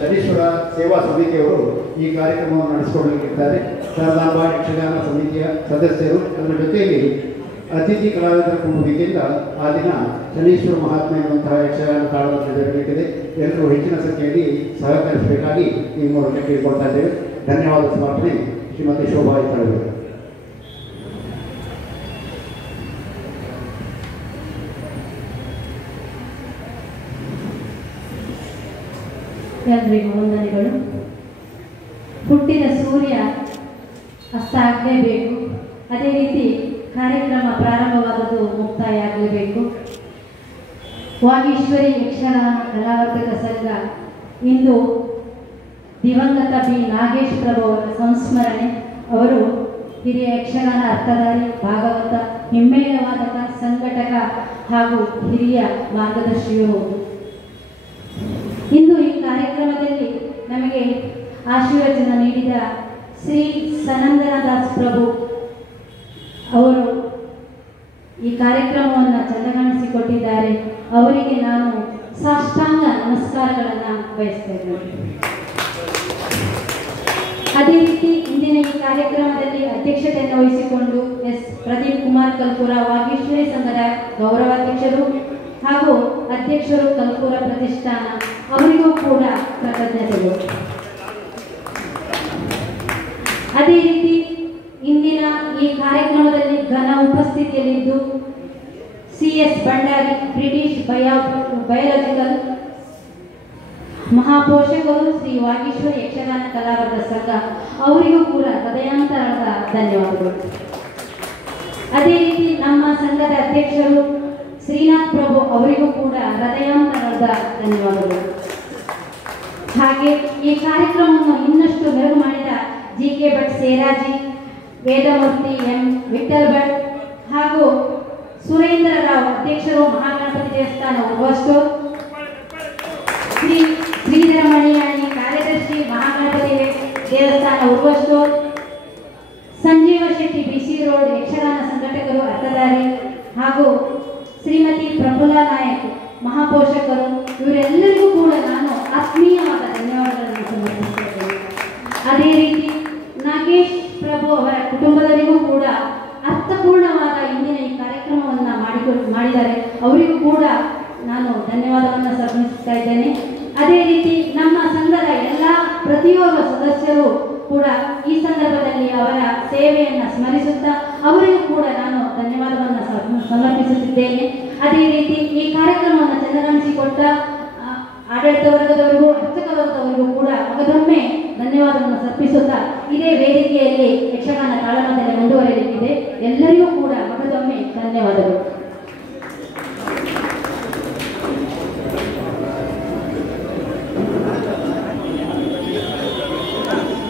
ಶನೀಶ್ವರ ಸೇವಾ ಸಮಿತಿಯವರು ಈ ಕಾರ್ಯಕ್ರಮವನ್ನು ನಡೆಸಿಕೊಳ್ಳಲಿಕ್ಕಿದ್ದಾರೆ. ಶಾರದಾಂಬ ಯಕ್ಷಗಾನ ಸಮಿತಿಯ ಸದಸ್ಯರು ಅದರ ಜೊತೆಯಲ್ಲಿ ಅತಿಥಿ ಕಲಾವಿದರ ಕುಟುಂಬದಿಂದ ಆ ದಿನ ಶನೀಶ್ವರ ಮಹಾತ್ಮೆ ಎನ್ನುವಂತಹ ಯಕ್ಷಗಾನ ತಾಳವನ್ನು ಜರುಗಲಿಕ್ಕಿದೆ. ಎಲ್ಲರೂ ಹೆಚ್ಚಿನ ಸಂಖ್ಯೆಯಲ್ಲಿ ಸಹಕರಿಸಬೇಕಾಗಿ ಈ ಮೂಲಕ ಕೇಳಿಕೊಳ್ತಾ ಇದ್ದೇವೆ. ಧನ್ಯವಾದ ಸಮರ್ಪಣೆ ಶ್ರೀಮತಿ ಶೋಭಾ ಅವರು. ಎಲ್ರಿಗೂ ವಂದನೆಗಳು. ಹುಟ್ಟಿದ ಸೂರ್ಯ ಅಸ್ತ ಆಗಲೇಬೇಕು, ಅದೇ ರೀತಿ ಕಾರ್ಯಕ್ರಮ ಪ್ರಾರಂಭವಾದದ್ದು ಮುಕ್ತಾಯ ಆಗಲೇಬೇಕು. ವಾಗೀಶ್ವರಿ ಯಕ್ಷಗಾನ ಕಲಾವರ್ತಕ ಸಂಘ ಇಂದು ದಿವಂಗತ ಬಿ ನಾಗೇಶ್ ಪ್ರಭು ಅವರ ಸಂಸ್ಮರಣೆ. ಅವರು ಹಿರಿಯ ಯಕ್ಷಗಾನ ಅರ್ಥಧಾರಿ, ಭಾಗವತ, ಹಿಮ್ಮೇಳ ವಾದಕ, ಸಂಘಟಕ ಹಾಗೂ ಹಿರಿಯ ಮಾರ್ಗದರ್ಶಿಯೂ ಹೌದು. ಇಂದು ಈ ಕಾರ್ಯಕ್ರಮದಲ್ಲಿ ನಮಗೆ ಆಶೀರ್ವಚನ ನೀಡಿದ ಶ್ರೀ ಸನಂದನದಾಸ್ ಪ್ರಭು ಅವರು ಈ ಕಾರ್ಯಕ್ರಮವನ್ನು ಚಂದಗಾಣಿಸಿಕೊಟ್ಟಿದ್ದಾರೆ. ಅವರಿಗೆ ನಾನು ಸಾಷ್ಟಾಂಗ ನಮಸ್ಕಾರಗಳನ್ನು ಬಯಸ್ತೇನೆ. ಅದೇ ರೀತಿ ಇಂದಿನ ಈ ಕಾರ್ಯಕ್ರಮದಲ್ಲಿ ಅಧ್ಯಕ್ಷತೆಯನ್ನು ವಹಿಸಿಕೊಂಡು ಎಸ್ ಪ್ರದೀಪ್ ಕುಮಾರ್ ಕಲ್ಪುರ ವಾಗೀಶ್ವರಿ ಸಂಘದ ಗೌರವಾಧ್ಯಕ್ಷರು ಹಾಗೂ ಅಧ್ಯಕ್ಷರು ಕಲ್ಪುರ ಪ್ರತಿಷ್ಠಾನ, ಅವರಿಗೂ ಕೂಡ ಕೃತಜ್ಞತೆಗಳು. ಅದೇ ರೀತಿ ಇಂದಿನ ಈ ಕಾರ್ಯಕ್ರಮದಲ್ಲಿ ಘನ ಉಪಸ್ಥಿತಿಯಲ್ಲಿದ್ದು CS ಭಂಡಾರಿ ಬ್ರಿಟಿಷ್ ಬಯೋಲಾಜಿಕಲ್ ಮಹಾಪೋಷಕರು ಶ್ರೀ ವಾಗೀಶ್ವರಿ ಯಕ್ಷಗಾನ ಕಲಾವರ್ಗ ಸಂಘ, ಅವರಿಗೂ ಕೂಡ ಹೃದಯಾಂತರದ ಧನ್ಯವಾದಗಳು. ಅದೇ ರೀತಿ ನಮ್ಮ ಸಂಘದ ಅಧ್ಯಕ್ಷರು ಶ್ರೀನಾಥ್ ಪ್ರಭು, ಅವರಿಗೂ ಕೂಡ ಹೃದಯಾಂತರದ ಧನ್ಯವಾದಗಳು. ಹಾಗೆ ಈ ಕಾರ್ಯಕ್ರಮವನ್ನು ಇನ್ನಷ್ಟು ಮೆರುಗು ಮಾಡಿದ GK ಭಟ್ ಸೇರಾಜಿ, ವೇದಮೂರ್ತಿ M ವಿಠಲ್ ಭಟ್ ಹಾಗೂ ಸುರೇಂದ್ರ ರಾವ್, ಅಧ್ಯಕ್ಷರು ಮಹಾಗಣಪತಿ ದೇವಸ್ಥಾನ ಉರ್ವಸ್ಟೋ, ಶ್ರೀ ಶ್ರೀಧರ ಮಣಿಯಾಣಿ, ಕಾರ್ಯದರ್ಶಿ ಮಹಾಗಣಪತಿ ದೇವಸ್ಥಾನ ಉರ್ವಸ್ಟೋ, ಸಂಜೀವ ಶೆಟ್ಟಿ BC ರೋಡ್ ಯಕ್ಷಗಾನ ಸಂಘಟಕರು ಅರ್ಥಧಾರಿ ಹಾಗೂ ಶ್ರೀಮತಿ ಪ್ರಫುಲ್ಲಾ ನಾಯಕ್ ಮಹಾಪೋಷಕರು, ಇವರೆಲ್ಲರಿಗೂ ಕೂಡ ನಾನು ಆತ್ಮೀಯವಾದ ಧನ್ಯವಾದಗಳನ್ನು ಸಮರ್ಪಿಸುತ್ತೇನೆ. ಅದೇ ರೀತಿ ನಾಗೇಶ್ ಪ್ರಭು ಅವರ ಕುಟುಂಬದವರಿಗೂ ಕೂಡ ಅರ್ಥಪೂರ್ಣವಾದ ಇಂದಿನ ಈ ಕಾರ್ಯಕ್ರಮವನ್ನು ಮಾಡಿದ್ದಾರೆ. ಅವರಿಗೂ ಕೂಡ ನಾನು ಧನ್ಯವಾದವನ್ನು ಸಮರ್ಪಿಸ್ತಾ ಇದ್ದೇನೆ. ಅದೇ ರೀತಿ ನಮ್ಮ ಸಂಘದ ಎಲ್ಲ ಪ್ರತಿಯೊಬ್ಬ ಸದಸ್ಯರು ಕೂಡ ಈ ಸಂದರ್ಭದಲ್ಲಿ ಅವರ ಸೇವೆಯನ್ನು ಸ್ಮರಿಸುತ್ತಾ ಅವರಿಗೂ ಕೂಡ ನಾನು ಧನ್ಯವಾದವನ್ನು ಸಮರ್ಪಿಸುತ್ತಿದ್ದೇನೆ. ಅದೇ ರೀತಿ ಈ ಕಾರ್ಯಕ್ರಮವನ್ನು ಚಂದಗಾಣಿಸಿಕೊಟ್ಟ ಆಡಳಿತ ವರ್ಗದವರಿಗೂ ಅರ್ಚಕ ವರ್ಗದವರಿಗೂ ಕೂಡ ಮಗದೊಮ್ಮೆ ಧನ್ಯವಾದವನ್ನು ಸಮರ್ಪಿಸುತ್ತಾ ಇದೇ ವೇದಿಕೆಯಲ್ಲಿ ಯಕ್ಷಗಾನ ತಾಳಮದ್ದಲೆ ಮುಂದುವರೆಯಲಿಕ್ಕಿದೆ. ಎಲ್ಲರಿಗೂ ಕೂಡ ಮಗದೊಮ್ಮೆ ಧನ್ಯವಾದಗಳು.